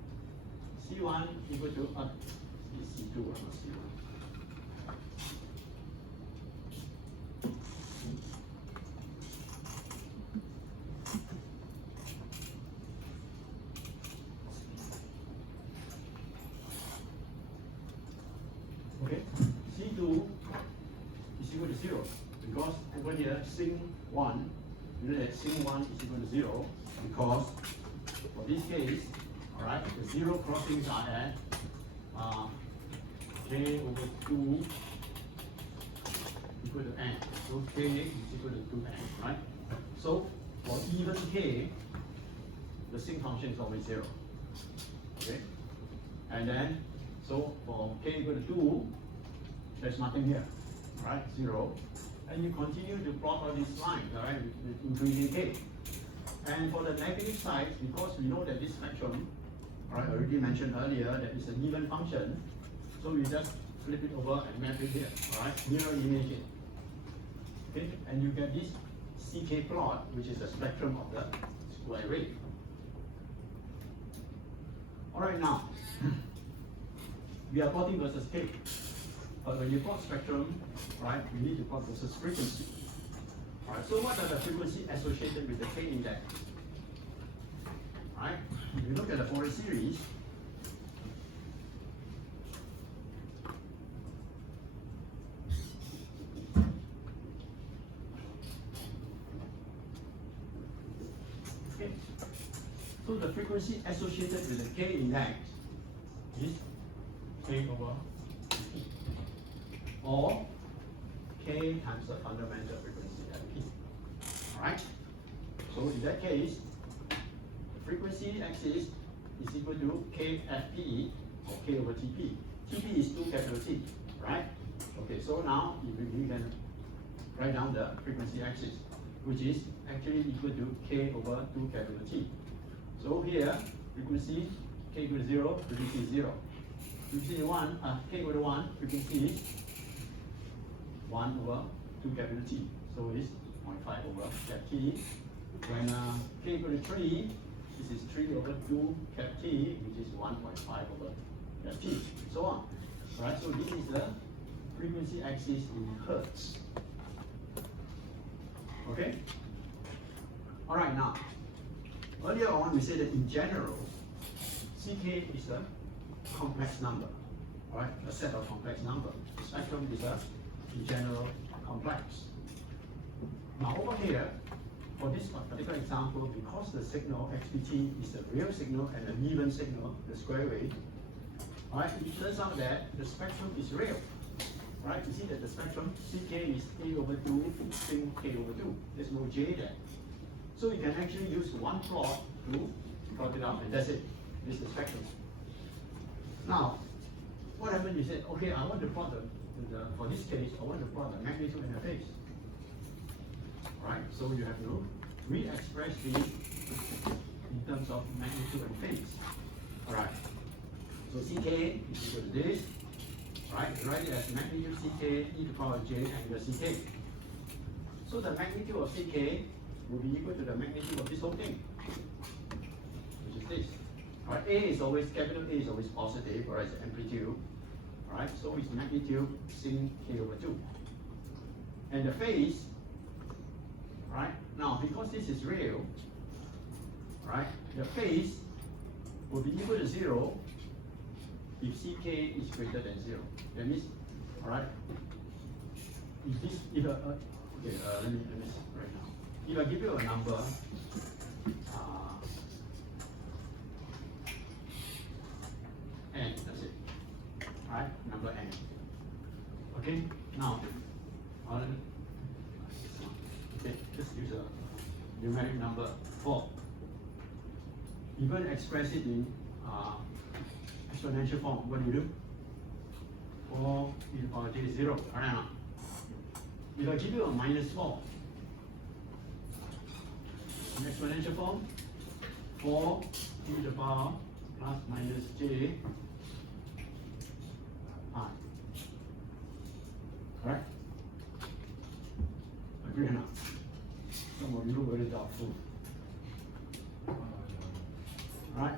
C1 equal to C2 or not C1. Okay, C2 is equal to 0 because over here sin 1, you know that sin 1 is equal to 0 because for this case, alright, the 0 crossings are at K over 2 equal to n. So K is equal to 2n, right? So for even K, the sin function is always 0. Okay? And then, so for K equal to 2, there's nothing here, right? 0. And you continue to plot all these lines, all right, with increasing K. And for the negative side, because we know that this spectrum, all right, I already mentioned earlier that it's an even function, so we just flip it over and map it here, all right, mirror image it. Okay, and you get this CK plot, which is the spectrum of the square wave. All right, now we are plotting versus K. But when you plot spectrum, right, we need to plot versus frequency. Alright, so what are the frequency associated with the K index? Right? If you look at the Fourier series, okay. So the frequency associated with the K index is K over P, or K times the fundamental frequency at P. Alright? So in that case, the frequency axis is equal to K at P or K over TP. TP is 2 capital T, right? Okay, so now you can write down the frequency axis, which is actually equal to K over 2 capital T. So here, frequency K equal to 0, frequency is 0. Frequency 1, K equal to 1, frequency is 1 over 2 capital T. So it's 0.5 over cap T. When K equal to 3, this is 3 over 2 cap T, which is 1.5 over cap T, and so on. Right? So this is the frequency axis in hertz. Okay? Alright, now, earlier on we said that in general, CK is a complex number. Alright, a set of complex numbers. The spectrum is a, in general, complex. Now over here, for this particular example, because the signal XPT is a real signal and an even signal, the square wave, right, it turns out that the spectrum is real. Right? You see that the spectrum CK is A over 2 sin K over 2. There's no J there. So you can actually use one plot to plot it out, and that's it. This is the spectrum. Now, what happened? You said, okay, I want to plot for this case, I want to plot the magnitude and the phase. Right? So you have to re-express this in terms of magnitude and phase. Alright. So ck is equal to this, right? Write it as magnitude ck e to the power j angle ck. So the magnitude of ck will be equal to the magnitude of this whole thing, which is this. Right? A is always, capital A is always positive, whereas the amplitude, right? So it's magnitude sin k over 2. And the phase, right? Now, because this is real, right? The phase will be equal to 0 if ck is greater than 0. That means, all right? If this, if okay, let me right now. If I give you a number, n, that's it, right? Number n. Okay. Now, okay, just use a numeric number 4. You're going to express it in exponential form. What do? 4 e to the power j is 0. Right now. If I give you a minus 4, in exponential form, 4 e to the power plus minus j pi. Correct? Agree or not? Some of you are very doubtful. Right?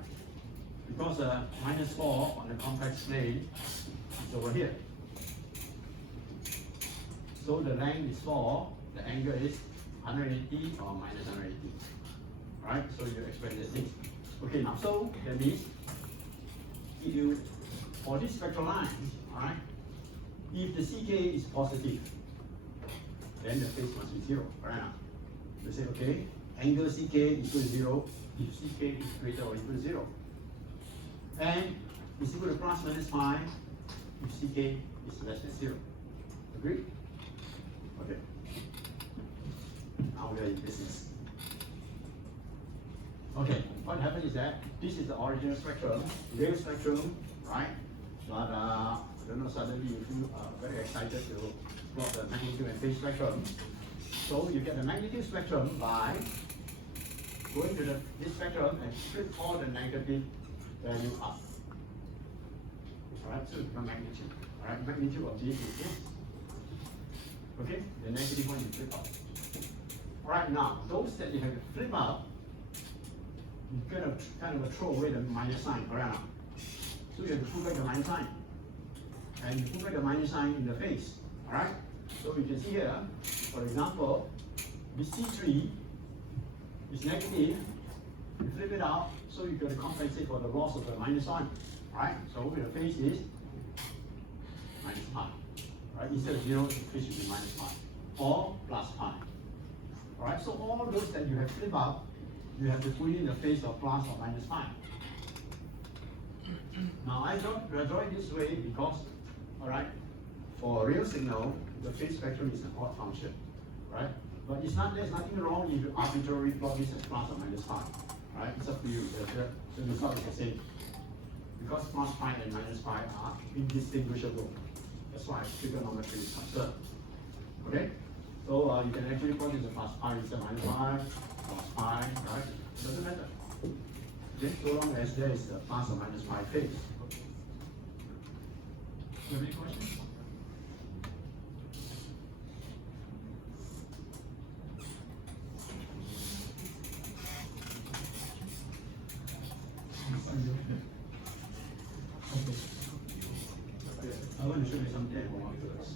Because minus 4 on the complex plane is over here. So the length is 4, the angle is 180 or minus 180. Right? So you express this. Okay, now so that means if you, for this spectral line, alright, if the ck is positive, then the phase must be 0. Right now. You say, okay, angle ck equals 0 if ck is greater or equal to 0. And it's equal to plus minus pi if ck is less than 0. Agree? Okay. Now we are in business. Okay, what happens is that this is the original spectrum, real spectrum, right? But I don't know, suddenly you feel very excited to plot the magnitude and phase spectrum. So you get the magnitude spectrum by going to this spectrum and strip all the negative value up. Alright, so it's magnitude. Alright, magnitude of this is this. Okay, the negative one you flip up. Alright, now those that you have to flip up, you're gonna kind of throw away the minus sign. Alright now. So you have to put back the minus sign. And you put back the minus sign in the face. Alright? So you can see here, for example, this C3 is negative. You flip it out, so you're going to compensate for the loss of the minus sign. Right? So the face is minus pi. Right? Instead of 0, the face should be minus pi. Or plus pi. Alright? So all those that you have flipped out, you have to put in the face of plus or minus pi. Now I draw it this way because, alright, for a real signal, the phase spectrum is an odd function. Right? But it's not, there's nothing wrong if you arbitrarily plot this as plus or minus pi. Right? It's up to you. The result is the same. Because plus pi and minus pi are indistinguishable. That's why trigonometry is concerned. Okay? So you can actually plot this as plus pi instead of minus pi, plus pi, right? Doesn't matter. Okay? So long as there is a plus or minus pi phase. Do you have any questions? I want to show you some demo afterwards.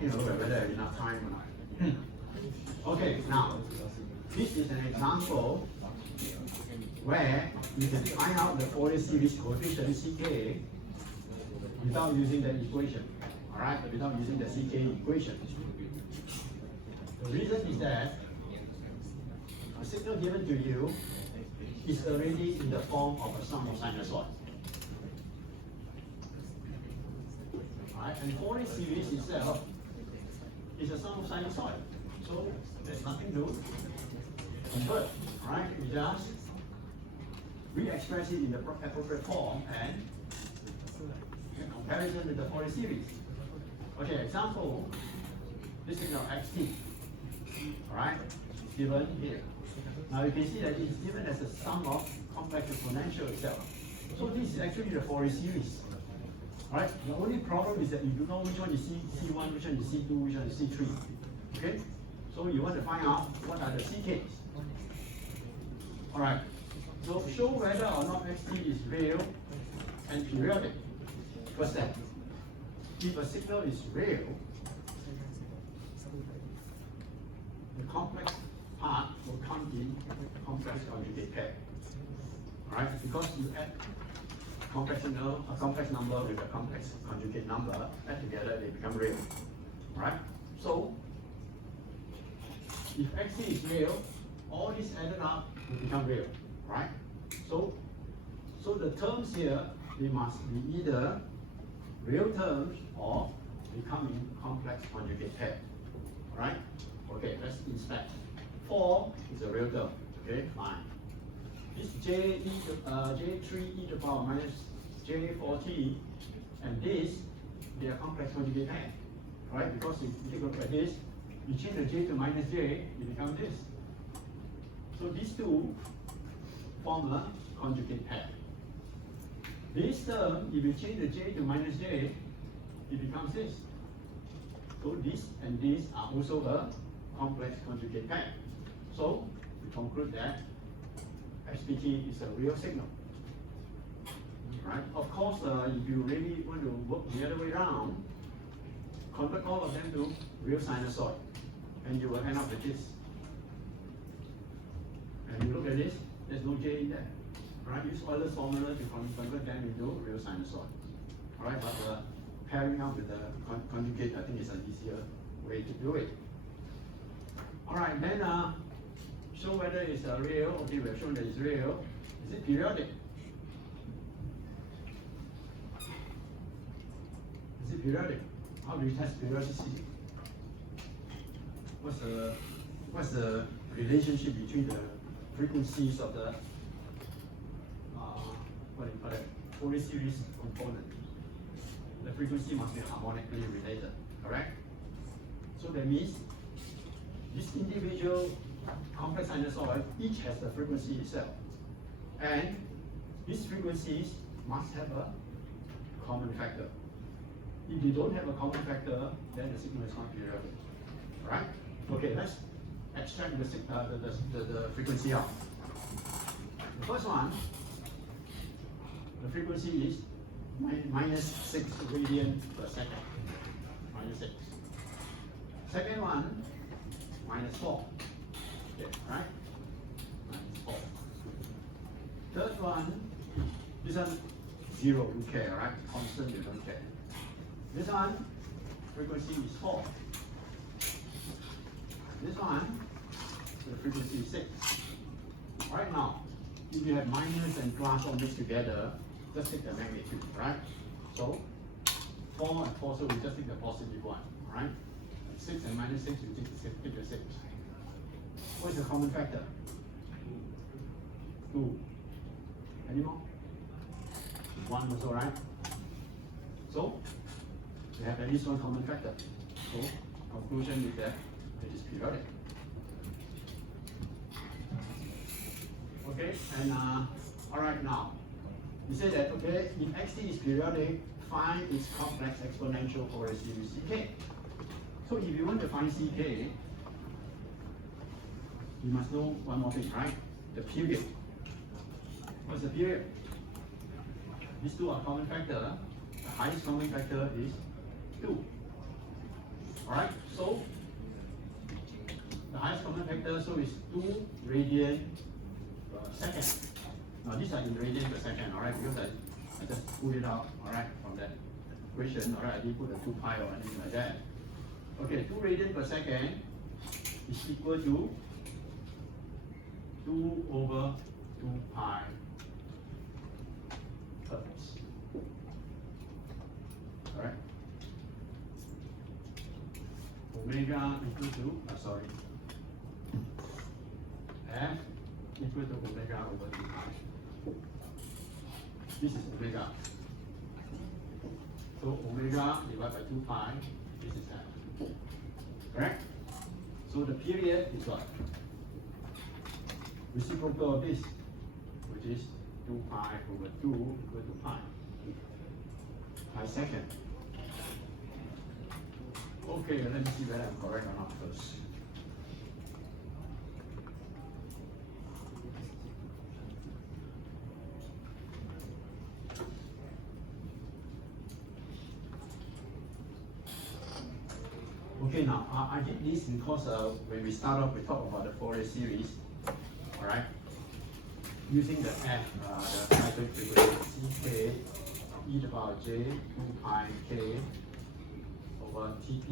You know whether I have enough time or not. Okay, now this is an example where you can find out the Fourier series coefficient CK without using the equation. Alright, without using the CK equation. The reason is that a signal given to you is already in the form of a sum of sinusoid. Right? And Fourier series itself is a sum of sinusoid. So there's nothing to convert. Right? We just re-express it in the appropriate form and in comparison with the Fourier series. Okay, example, this signal xt. Alright? Given here. Now you can see that it's given as a sum of complex exponential itself. So this is actually the Fourier series. Alright, the only problem is that you don't know which one is C1, which one is C2, which one is C3. Okay? So you want to find out what are the CKs. Alright, so show whether or not xt is real and periodic. First step. If a signal is real, the complex part will come in complex conjugate pair. Alright, because you add a complex number with a complex conjugate number, add together they become real. Alright, so if xt is real, all this added up will become real. Right? So the terms here, they must be either real terms or becoming complex conjugate pair. Right? Okay, let's inspect. 4 is a real term. Okay, fine. This J3 e to the power minus J4t and this, they are complex conjugate pair. Right? Because if you take a look at this, you change the J to minus J, it becomes this. So these two form a conjugate pair. This term, if you change the J to minus J, it becomes this. So this and this are also a complex conjugate pair. So we conclude that SPT is a real signal. Right? Of course, if you really want to work the other way around, convert all of them to real sinusoid, and you will end up with this. And you look at this, there's no J in there. Right? Use Euler's formula to convert them into real sinusoid. Alright, but pairing up with the conjugate, I think is an easier way to do it. Alright, then show whether it's real. Okay, we have shown that it's real. Is it periodic? Is it periodic? How do you test periodicity? What's the relationship between the frequencies of the what do you call it? Fourier series component? The frequency must be harmonically related, correct? So that means this individual complex sinusoid each has the frequency itself, and these frequencies must have a common factor. If you don't have a common factor, then the signal is not periodic. Right? Okay, let's extract the frequency out. The first one, the frequency is minus 6 radian per second. Minus 6. Second one, minus 4. Okay, right? Minus 4. Third one, this one, 0, you care, right? Constant, you don't care. This one, frequency is 4. This one, the frequency is 6. Right now, if you have minus and plus all this together, just take the magnitude, right? So 4 and 4, so we just take the positive one, right? 6 and minus 6, we take the 6. What is the common factor? 2. Any more? 1 also, right? So we have at least one common factor. So conclusion is that it is periodic. Okay, and all right now. We say that, okay, if xt is periodic, find its complex exponential Fourier series ck. So if you want to find ck, you must know one more thing, right? The period. What's the period? These two are common factor. The highest common factor is 2. Alright, so the highest common factor so is 2 radian per second. Now these are in radian per second, alright, because I just pulled it out, alright, from that equation, alright, I didn't put a 2 pi or anything like that. Okay, 2 radian per second is equal to 2 over 2 pi hertz. Alright. Omega equal to, F equal to omega over 2 pi. This is omega. So omega divided by 2 pi, this is F. Correct? So the period is what? Reciprocal of this, which is 2 pi over 2 equal to pi. Pi second. Okay, let me see whether I'm correct or not first. Okay, now I did this because when we start off, we talk about the Fourier series, all right? Using the the cyclic frequency ck e to the power j 2 pi k over tp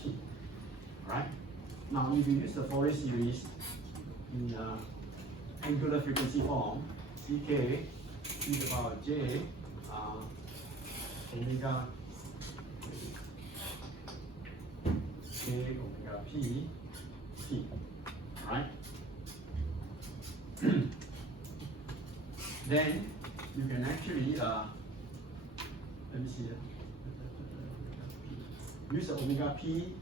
t, all right? Now, if you use the Fourier series in angular frequency form, ck e to the power j omega k omega p t, right? Then you can actually let me see. Use the omega p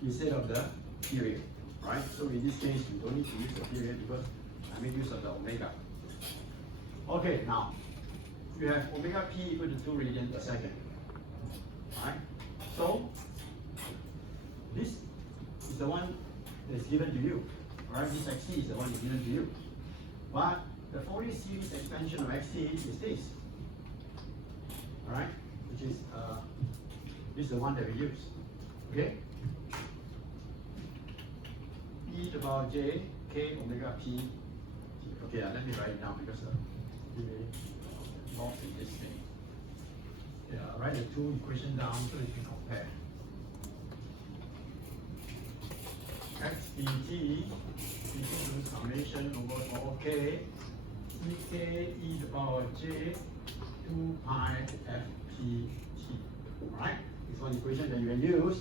instead of the period, right? So in this case, you don't need to use the period because I make use of the omega. Okay, now you have omega p equal to 2 radians per second, right? So this is the one that's given to you, right? This xt is the one that's given to you. But the Fourier series expansion of xt is this, all right? Which is this is the one that we use, okay? E to the power j k omega p. Okay, let me write it down because we may lost in this thing. Yeah, write the two equations down so you can compare. Xt equal to summation over all k ck e to the power j 2 pi fpt. Right? This one equation that you can use.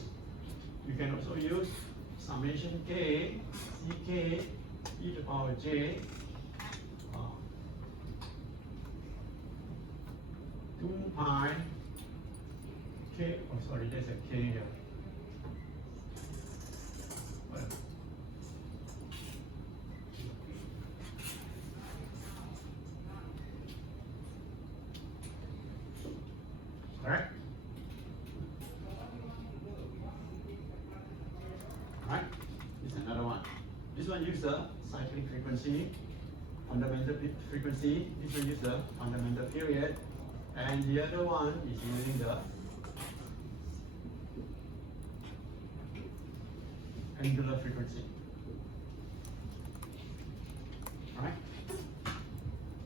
You can also use summation k ck e to the power j 2 pi k. Oh, sorry, there's a k here. Correct? Right? This is another one. This one uses the cyclic frequency, fundamental frequency. This one uses the fundamental period. And the other one is using the angular frequency. Right?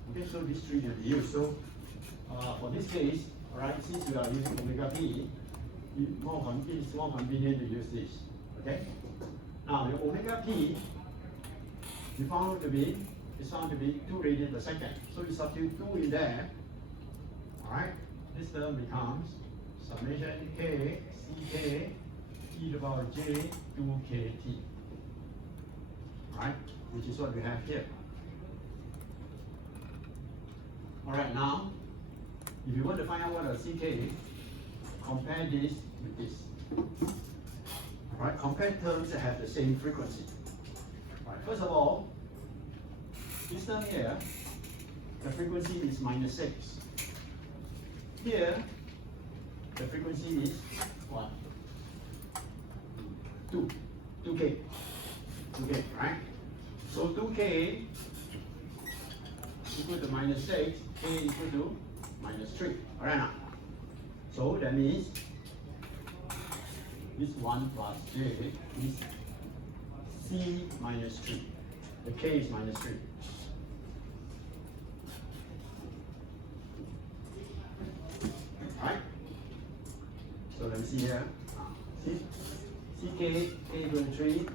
Okay, so these three can be used. So for this case, alright, since we are using omega p, it's more convenient to use this. Okay? Now the omega p is found to be 2 radians per second. So you substitute 2 in there. Alright, this term becomes summation k ck e to the power j 2 kt. Alright, which is what we have here. Alright, now if you want to find out what a ck, compare this with this. Alright, compare terms that have the same frequency. Alright, first of all, this term here, the frequency is -6. Here, the frequency is what? 2k, right? So 2k equal to -6, k equal to -3. Alright now. So that means this 1 plus j is c minus 3. The k is -3. Right? So let me see here. See? ck k equal to 3,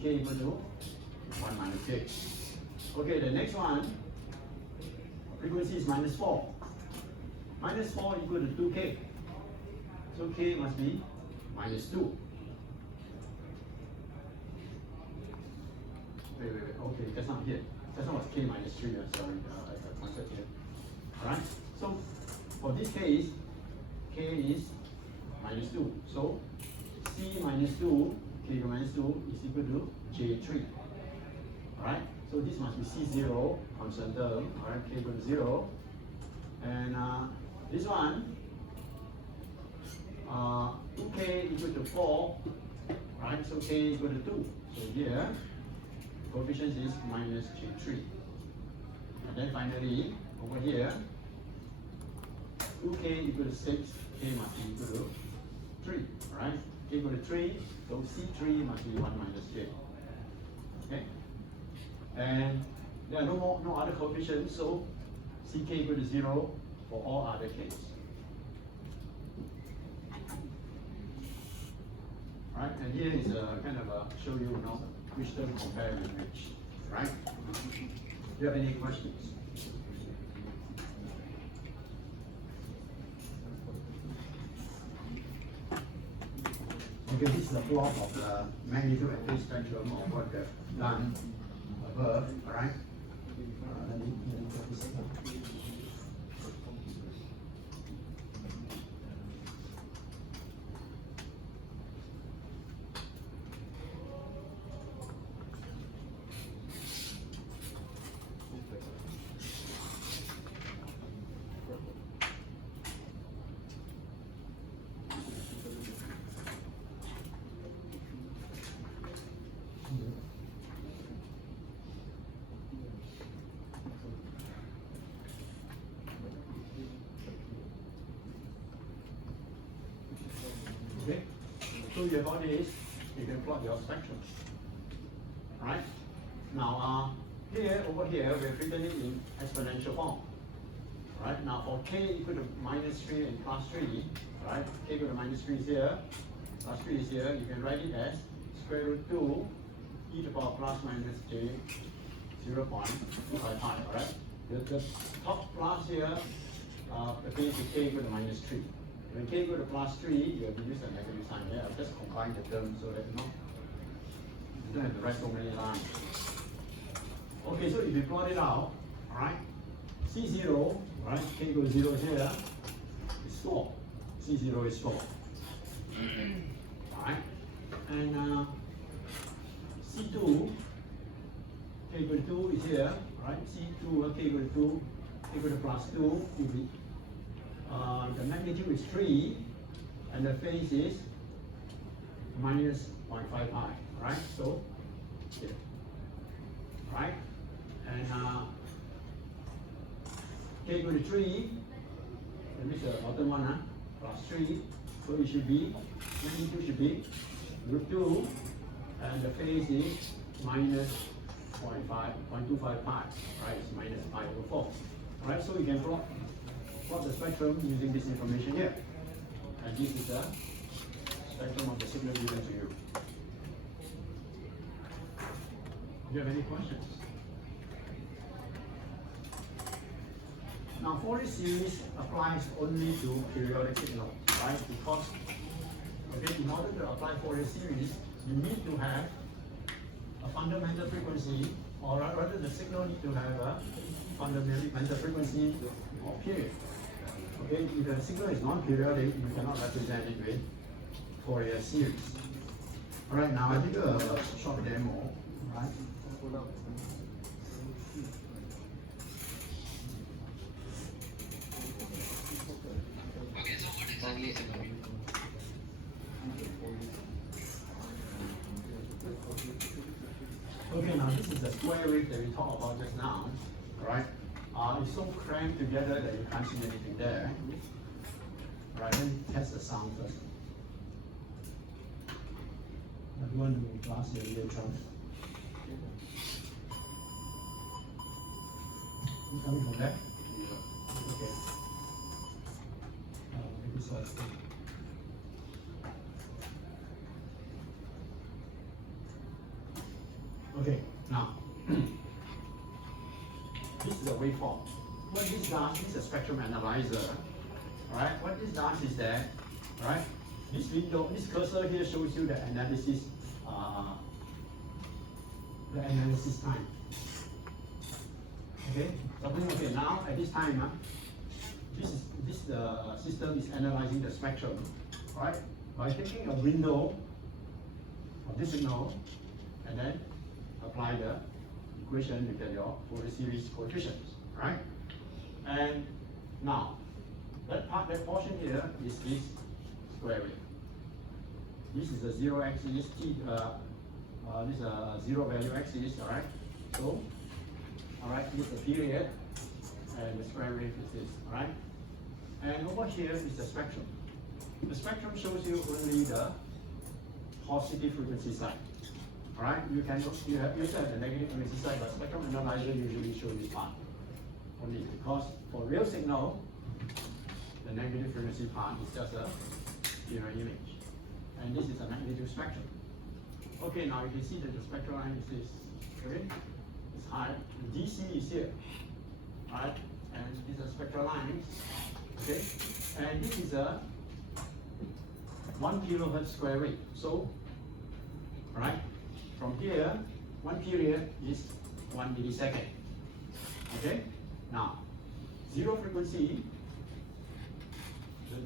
ck equal to 1 minus k. Okay, the next one, frequency is -4. -4 equal to 2k. So k must be -2. Wait. Okay, that's not here. That's not was k -3. Sorry, I concept here. Alright? So for this case, k is -2. So c minus 2, k minus 2 is equal to j3. Alright? So this must be C0, constant term, alright, K equal to 0. And this one, 2K equal to 4, right? So K equal to 2. So here, coefficient is minus J3. And then finally, over here, 2K equal to 6, K must be equal to 3, right? K equal to 3, so C3 must be 1 minus J. Okay? And there are no other coefficients, so CK equal to 0 for all other Ks. Right? And here is a kind of a show you, which term compare with which. Right? Do you have any questions? Okay, this is the plot of the magnitude and phase spectrum of what we have done above, alright? Let me put this up. Okay, so you have all this, you can plot your spectrum. Right? Now, over here, we have written it in exponential form. Right? Now, for k equal to minus 3 and plus 3, right? K equal to minus 3 is here, plus 3 is here, you can write it as square root 2 e to the power plus minus j 0.25 pi, alright? The top plus here, the base is k equal to minus 3. When k equal to plus 3, you have to use a negative sign here. I'll just combine the terms so that you don't have to write so many lines. Okay, so if you plot it out, alright, C0, right, k equal to 0 here, is 4. C0 is 4. Alright, and C2, k equal to 2 is here, right, C2, k equal to 2, k equal to plus 2 will be the magnitude is 3 and the phase is minus 0.5 pi, right? So, here, right? And k equal to 3, that is the bottom one, plus 3, so it should be, magnitude should be root 2 and the phase is minus 0.25 pi, right? It's minus pi over 4, right? So you can plot the spectrum using this information here. And this is the spectrum of the signal given to you. Do you have any questions? Now, Fourier series applies only to periodic signals, right? Because, okay, in order to apply Fourier series, you need to have a fundamental frequency, or rather the signal need to have a fundamental frequency or period. Okay, if the signal is non-periodic, you cannot represent it with Fourier series. Alright, now I did a short demo, right? Okay, so what exactly is it? Okay, now this is the square wave that we talked about just now, right? It's so cramped together that you can't see anything there. Right, let me test the sound first. Everyone who lost your eardrum. Coming from there? Okay. Maybe so. Okay, now. This is a waveform. What this does, this is a spectrum analyzer. Right? What this does is that, right? This window, this cursor here shows you the analysis time. Okay. Okay. Now at this time, this system is analyzing the spectrum, right? By taking a window of this signal and then apply the equation, you get your Fourier series coefficients, right? And now, that portion here is this square wave. This is the zero axis, this is a zero value axis, alright? So, alright, this is the period, and the square wave is this, alright? And over here is the spectrum. The spectrum shows you only the positive frequency side. Alright, you have the negative frequency side, but spectrum analyzer usually shows this part. Only because for real signal, the negative frequency part is just a mirror image. And this is a magnitude spectrum. Okay, now you can see that the spectral line is this. Okay? It's high. The DC is here. Alright? And these are spectral lines. Okay? And this is a 1 kilohertz square wave. So, alright? From here, one period is 1 millisecond. Okay? Now, zero frequency,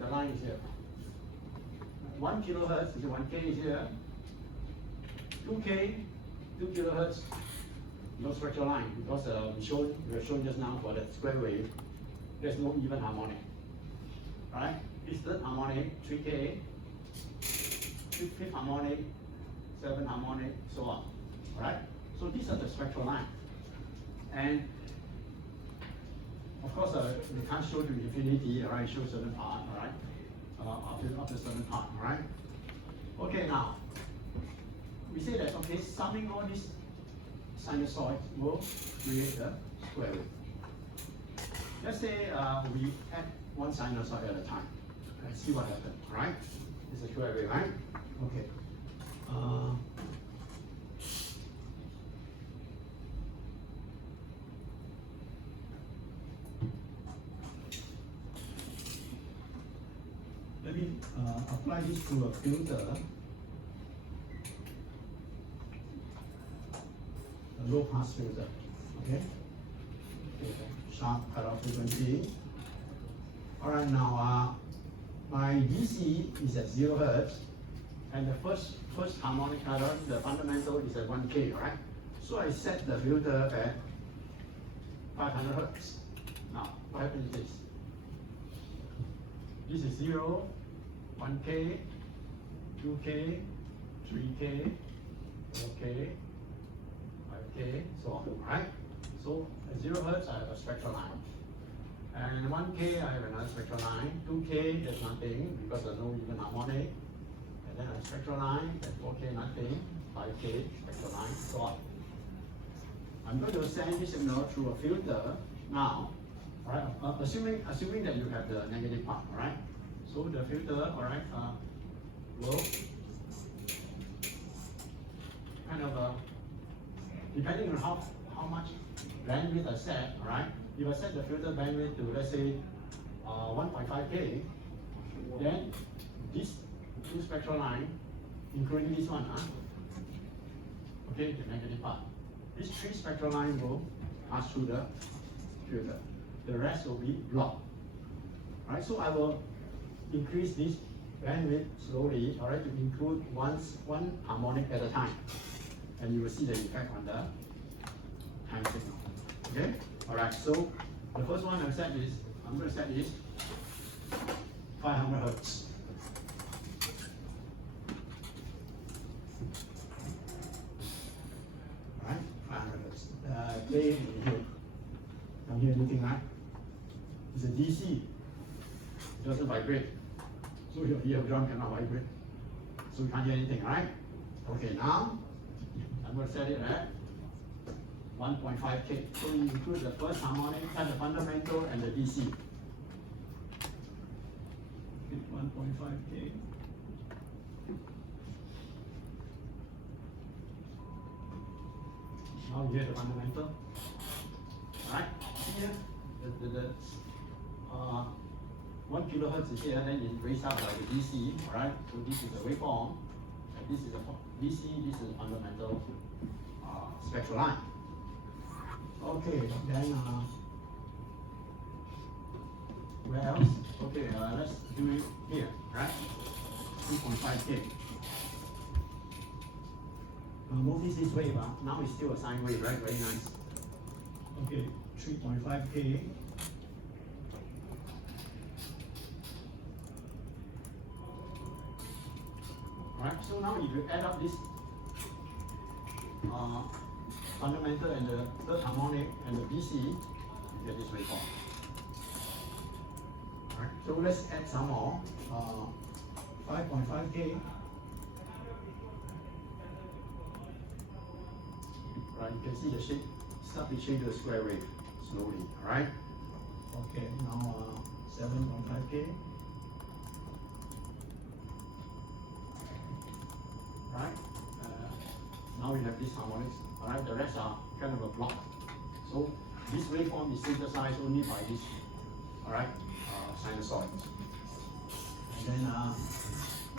the line is here. 1 kilohertz is 1K is here. 2K, 2 kilohertz, no spectral line because we have shown just now for the square wave, there's no even harmonic. Right? It's third harmonic, 3K, fifth harmonic, 7th harmonic, so on. Right? So these are the spectral lines. And of course, we can't show to infinity, alright, show certain part, alright, up to certain part, alright. Okay, now, we say that, okay, summing all these sinusoids will create a square wave. Let's say we add one sinusoid at a time and see what happens, alright? It's a square wave, right? Okay. Let me apply this to a filter, a low pass filter, okay? Sharp cutoff frequency. Alright, now my DC is at 0 hertz, and the first harmonic cutoff, the fundamental is at 1K, right? So I set the filter at 500 hertz. Now, what happens is this. This is 0, 1K, 2K, 3K, 4K, 5K, so on, right? So at 0 hertz, I have a spectral line. And 1K, I have another spectral line. 2K, there's nothing because there's no even harmonic. And then a spectral line, at 4K, nothing. 5K, spectral line, so on. I'm going to send this signal through a filter now. Alright, assuming that you have the negative part, alright? So the filter, alright, will kind of, depending on how much bandwidth I set, alright? If I set the filter bandwidth to, let's say, 1.5K, then this two spectral line, including this one, okay, the negative part. This three spectral line will pass through the filter. The rest will be blocked. Right, so I will increase this bandwidth slowly, alright, to include one harmonic at a time. And you will see the effect on the time signal. Okay? Alright, so the first one I'm going to set is 500 hertz. Alright, 500 hertz. Play in here. Can't hear anything, right? It's a DC. It doesn't vibrate. So your eardrum cannot vibrate. So you can't hear anything, right? Okay, now I'm going to set it at 1.5K. So you include the first harmonic and the fundamental and the DC. 1.5K. Now you hear the fundamental. Alright, here the 1 kilohertz is here, then it raised up by the DC. Alright, so this is the waveform, and this is the DC, this is the fundamental spectral line. Okay, then where else? Okay, let's do it here, right? 2.5K. Notice this wave, now it's still a sine wave, right? Very nice. Okay, 3.5K. Right, so now if you add up this fundamental and the third harmonic and the BC, you get this waveform. Right, so let's add some more. 5.5K. Right, you can see the shape start to change to a square wave slowly. All right. Okay, now 7.5K. Right. Now we have these harmonics. All right, the rest are kind of a block. So this waveform is synthesized only by this. All right, sinusoids. And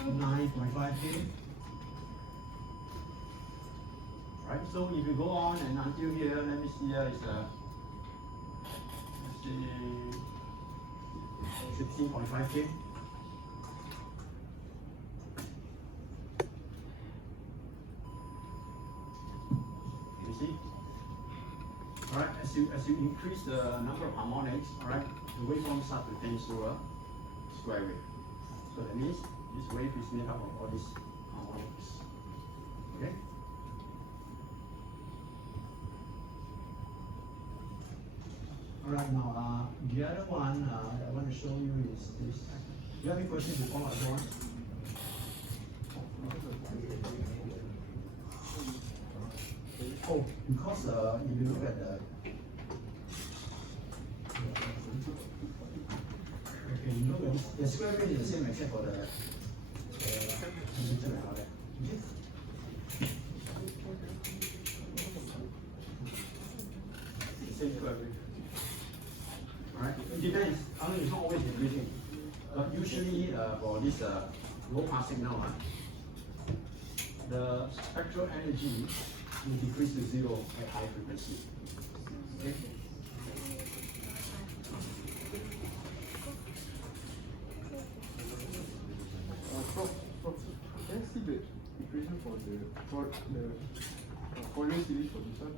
then 9.5K. Right, so if you go on and until here, let me see here is let's see 16.5K. You see? Alright, as you increase the number of harmonics, alright, the waveform starts to change to a square wave. So that means this wave is made up of all these harmonics. Okay? Alright, now the other one I want to show you is this. Do you have any questions before I go on? Oh, because if you look at the okay, you look at this, the square wave is the same except for the and all that. Okay? Same square wave. Right? It depends. I mean, it's not always increasing. But usually for this low pass signal, the spectral energy will decrease to zero at high frequency. Okay? Can I see the equation for the Fourier series for this one?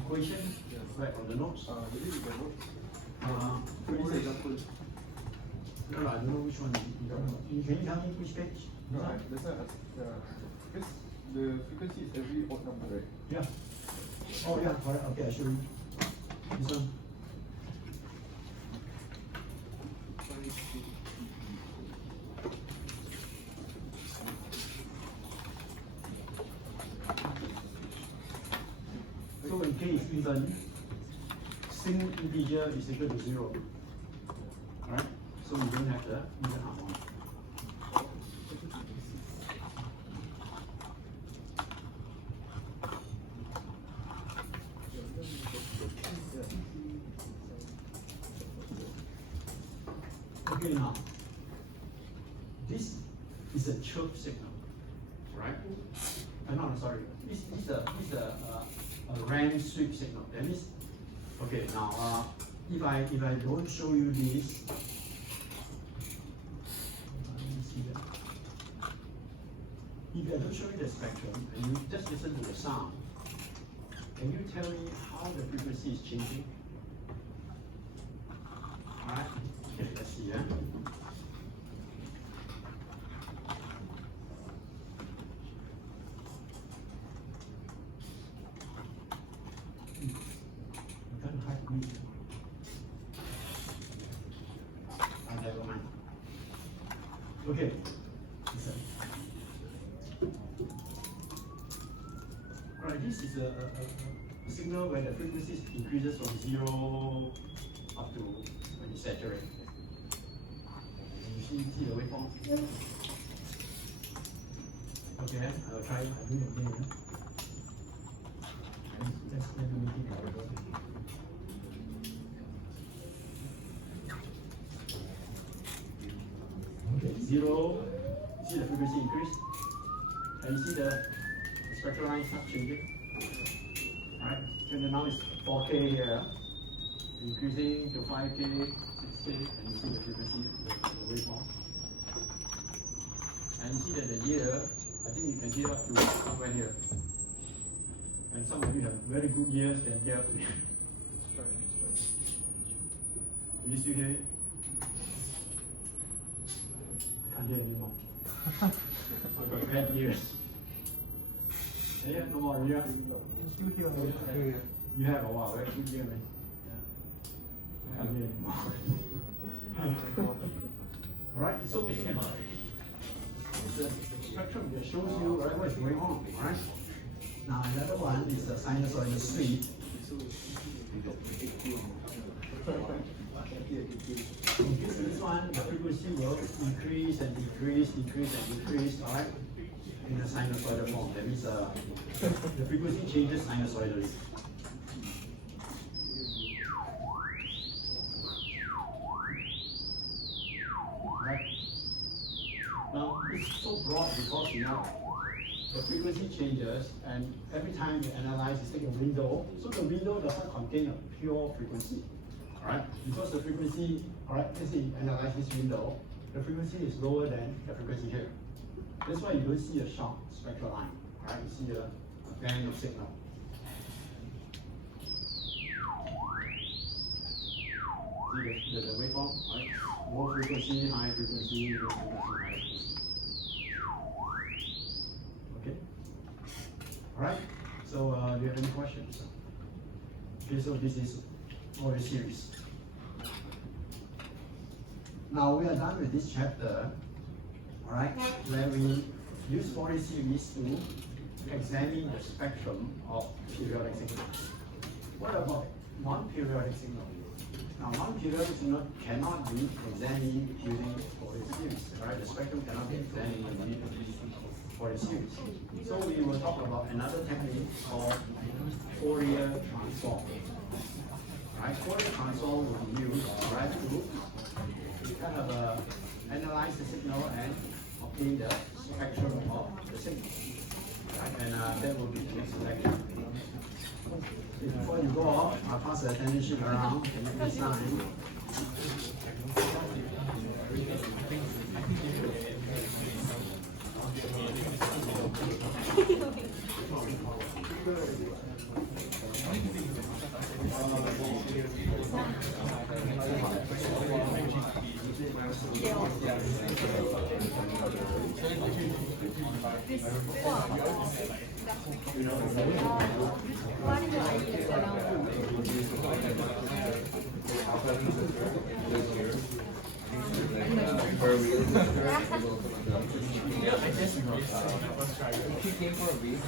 Equation? Yes. Right, on the notes? Maybe with the notes. For For example. No, I don't know which one you don't know. Can you tell me which page? No, that's why because the frequency is every odd number, right? Yeah. Oh yeah, correct. Okay, I show you. This one. So when k is even, single integer is equal to 0. Alright? So we don't have the even harmonic. Okay, now, this is a chirp signal, right? No, sorry. This is a RAM sweep signal. That means, okay, now if I don't show you this, let me see that. If I don't show you the spectrum and you just listen to the sound, can you tell me how the frequency is changing? Alright, okay, let's see. Never mind. Okay. Listen. Alright, this is a signal where the frequency increases from 0 up to when you saturate. You see the waveform? Okay, I'll try. I'll do it again. Let's make it available. Okay, 0, see the frequency increase, and you see the spectral line start changing. Alright, so now it's 4K here, increasing to 5K, 6K, and you see the frequency, the waveform. And you see that the year I think you can hear up to somewhere here. And some of you have very good ears, can hear up to here. Can you still hear it? I can't hear anymore. I've got bad ears. Yeah, no more ear. Still here. You have a wow, very good ear, man. I can't hear anymore. Alright, so it's a spectrum that shows you right, what is going on, right? Now another one is the sinusoidal sweep. This one, the frequency will increase and decrease, alright? In the sinusoidal form. That means the frequency changes sinusoidally. Right? Now it's so broad because the frequency changes, and every time you analyze, you take a window. So the window does not contain a pure frequency. Alright? Because the frequency, alright, let's say you analyze this window, the frequency is lower than the frequency here. That's why you don't see a sharp spectral line. Right? You see a band of signal. See the waveform, right? Low frequency, high frequency, low frequency, high frequency. Okay? Alright? So do you have any questions? Okay, so this is all the series. Now we are done with this chapter, alright, where we use Fourier series to examine the spectrum of periodic signals. What about non-periodic signal? Now non-periodic signal cannot be examined using Fourier series, right? The spectrum cannot be examined using Fourier series. So we will talk about another technique called Fourier transform. Right? Fourier transform will be used, right, to kind of analyze the signal and obtain the spectrum of the signal. Right? And that will be the next lecture. Before you go off, I'll pass the attendance sheet around and let me sign. He came for a week.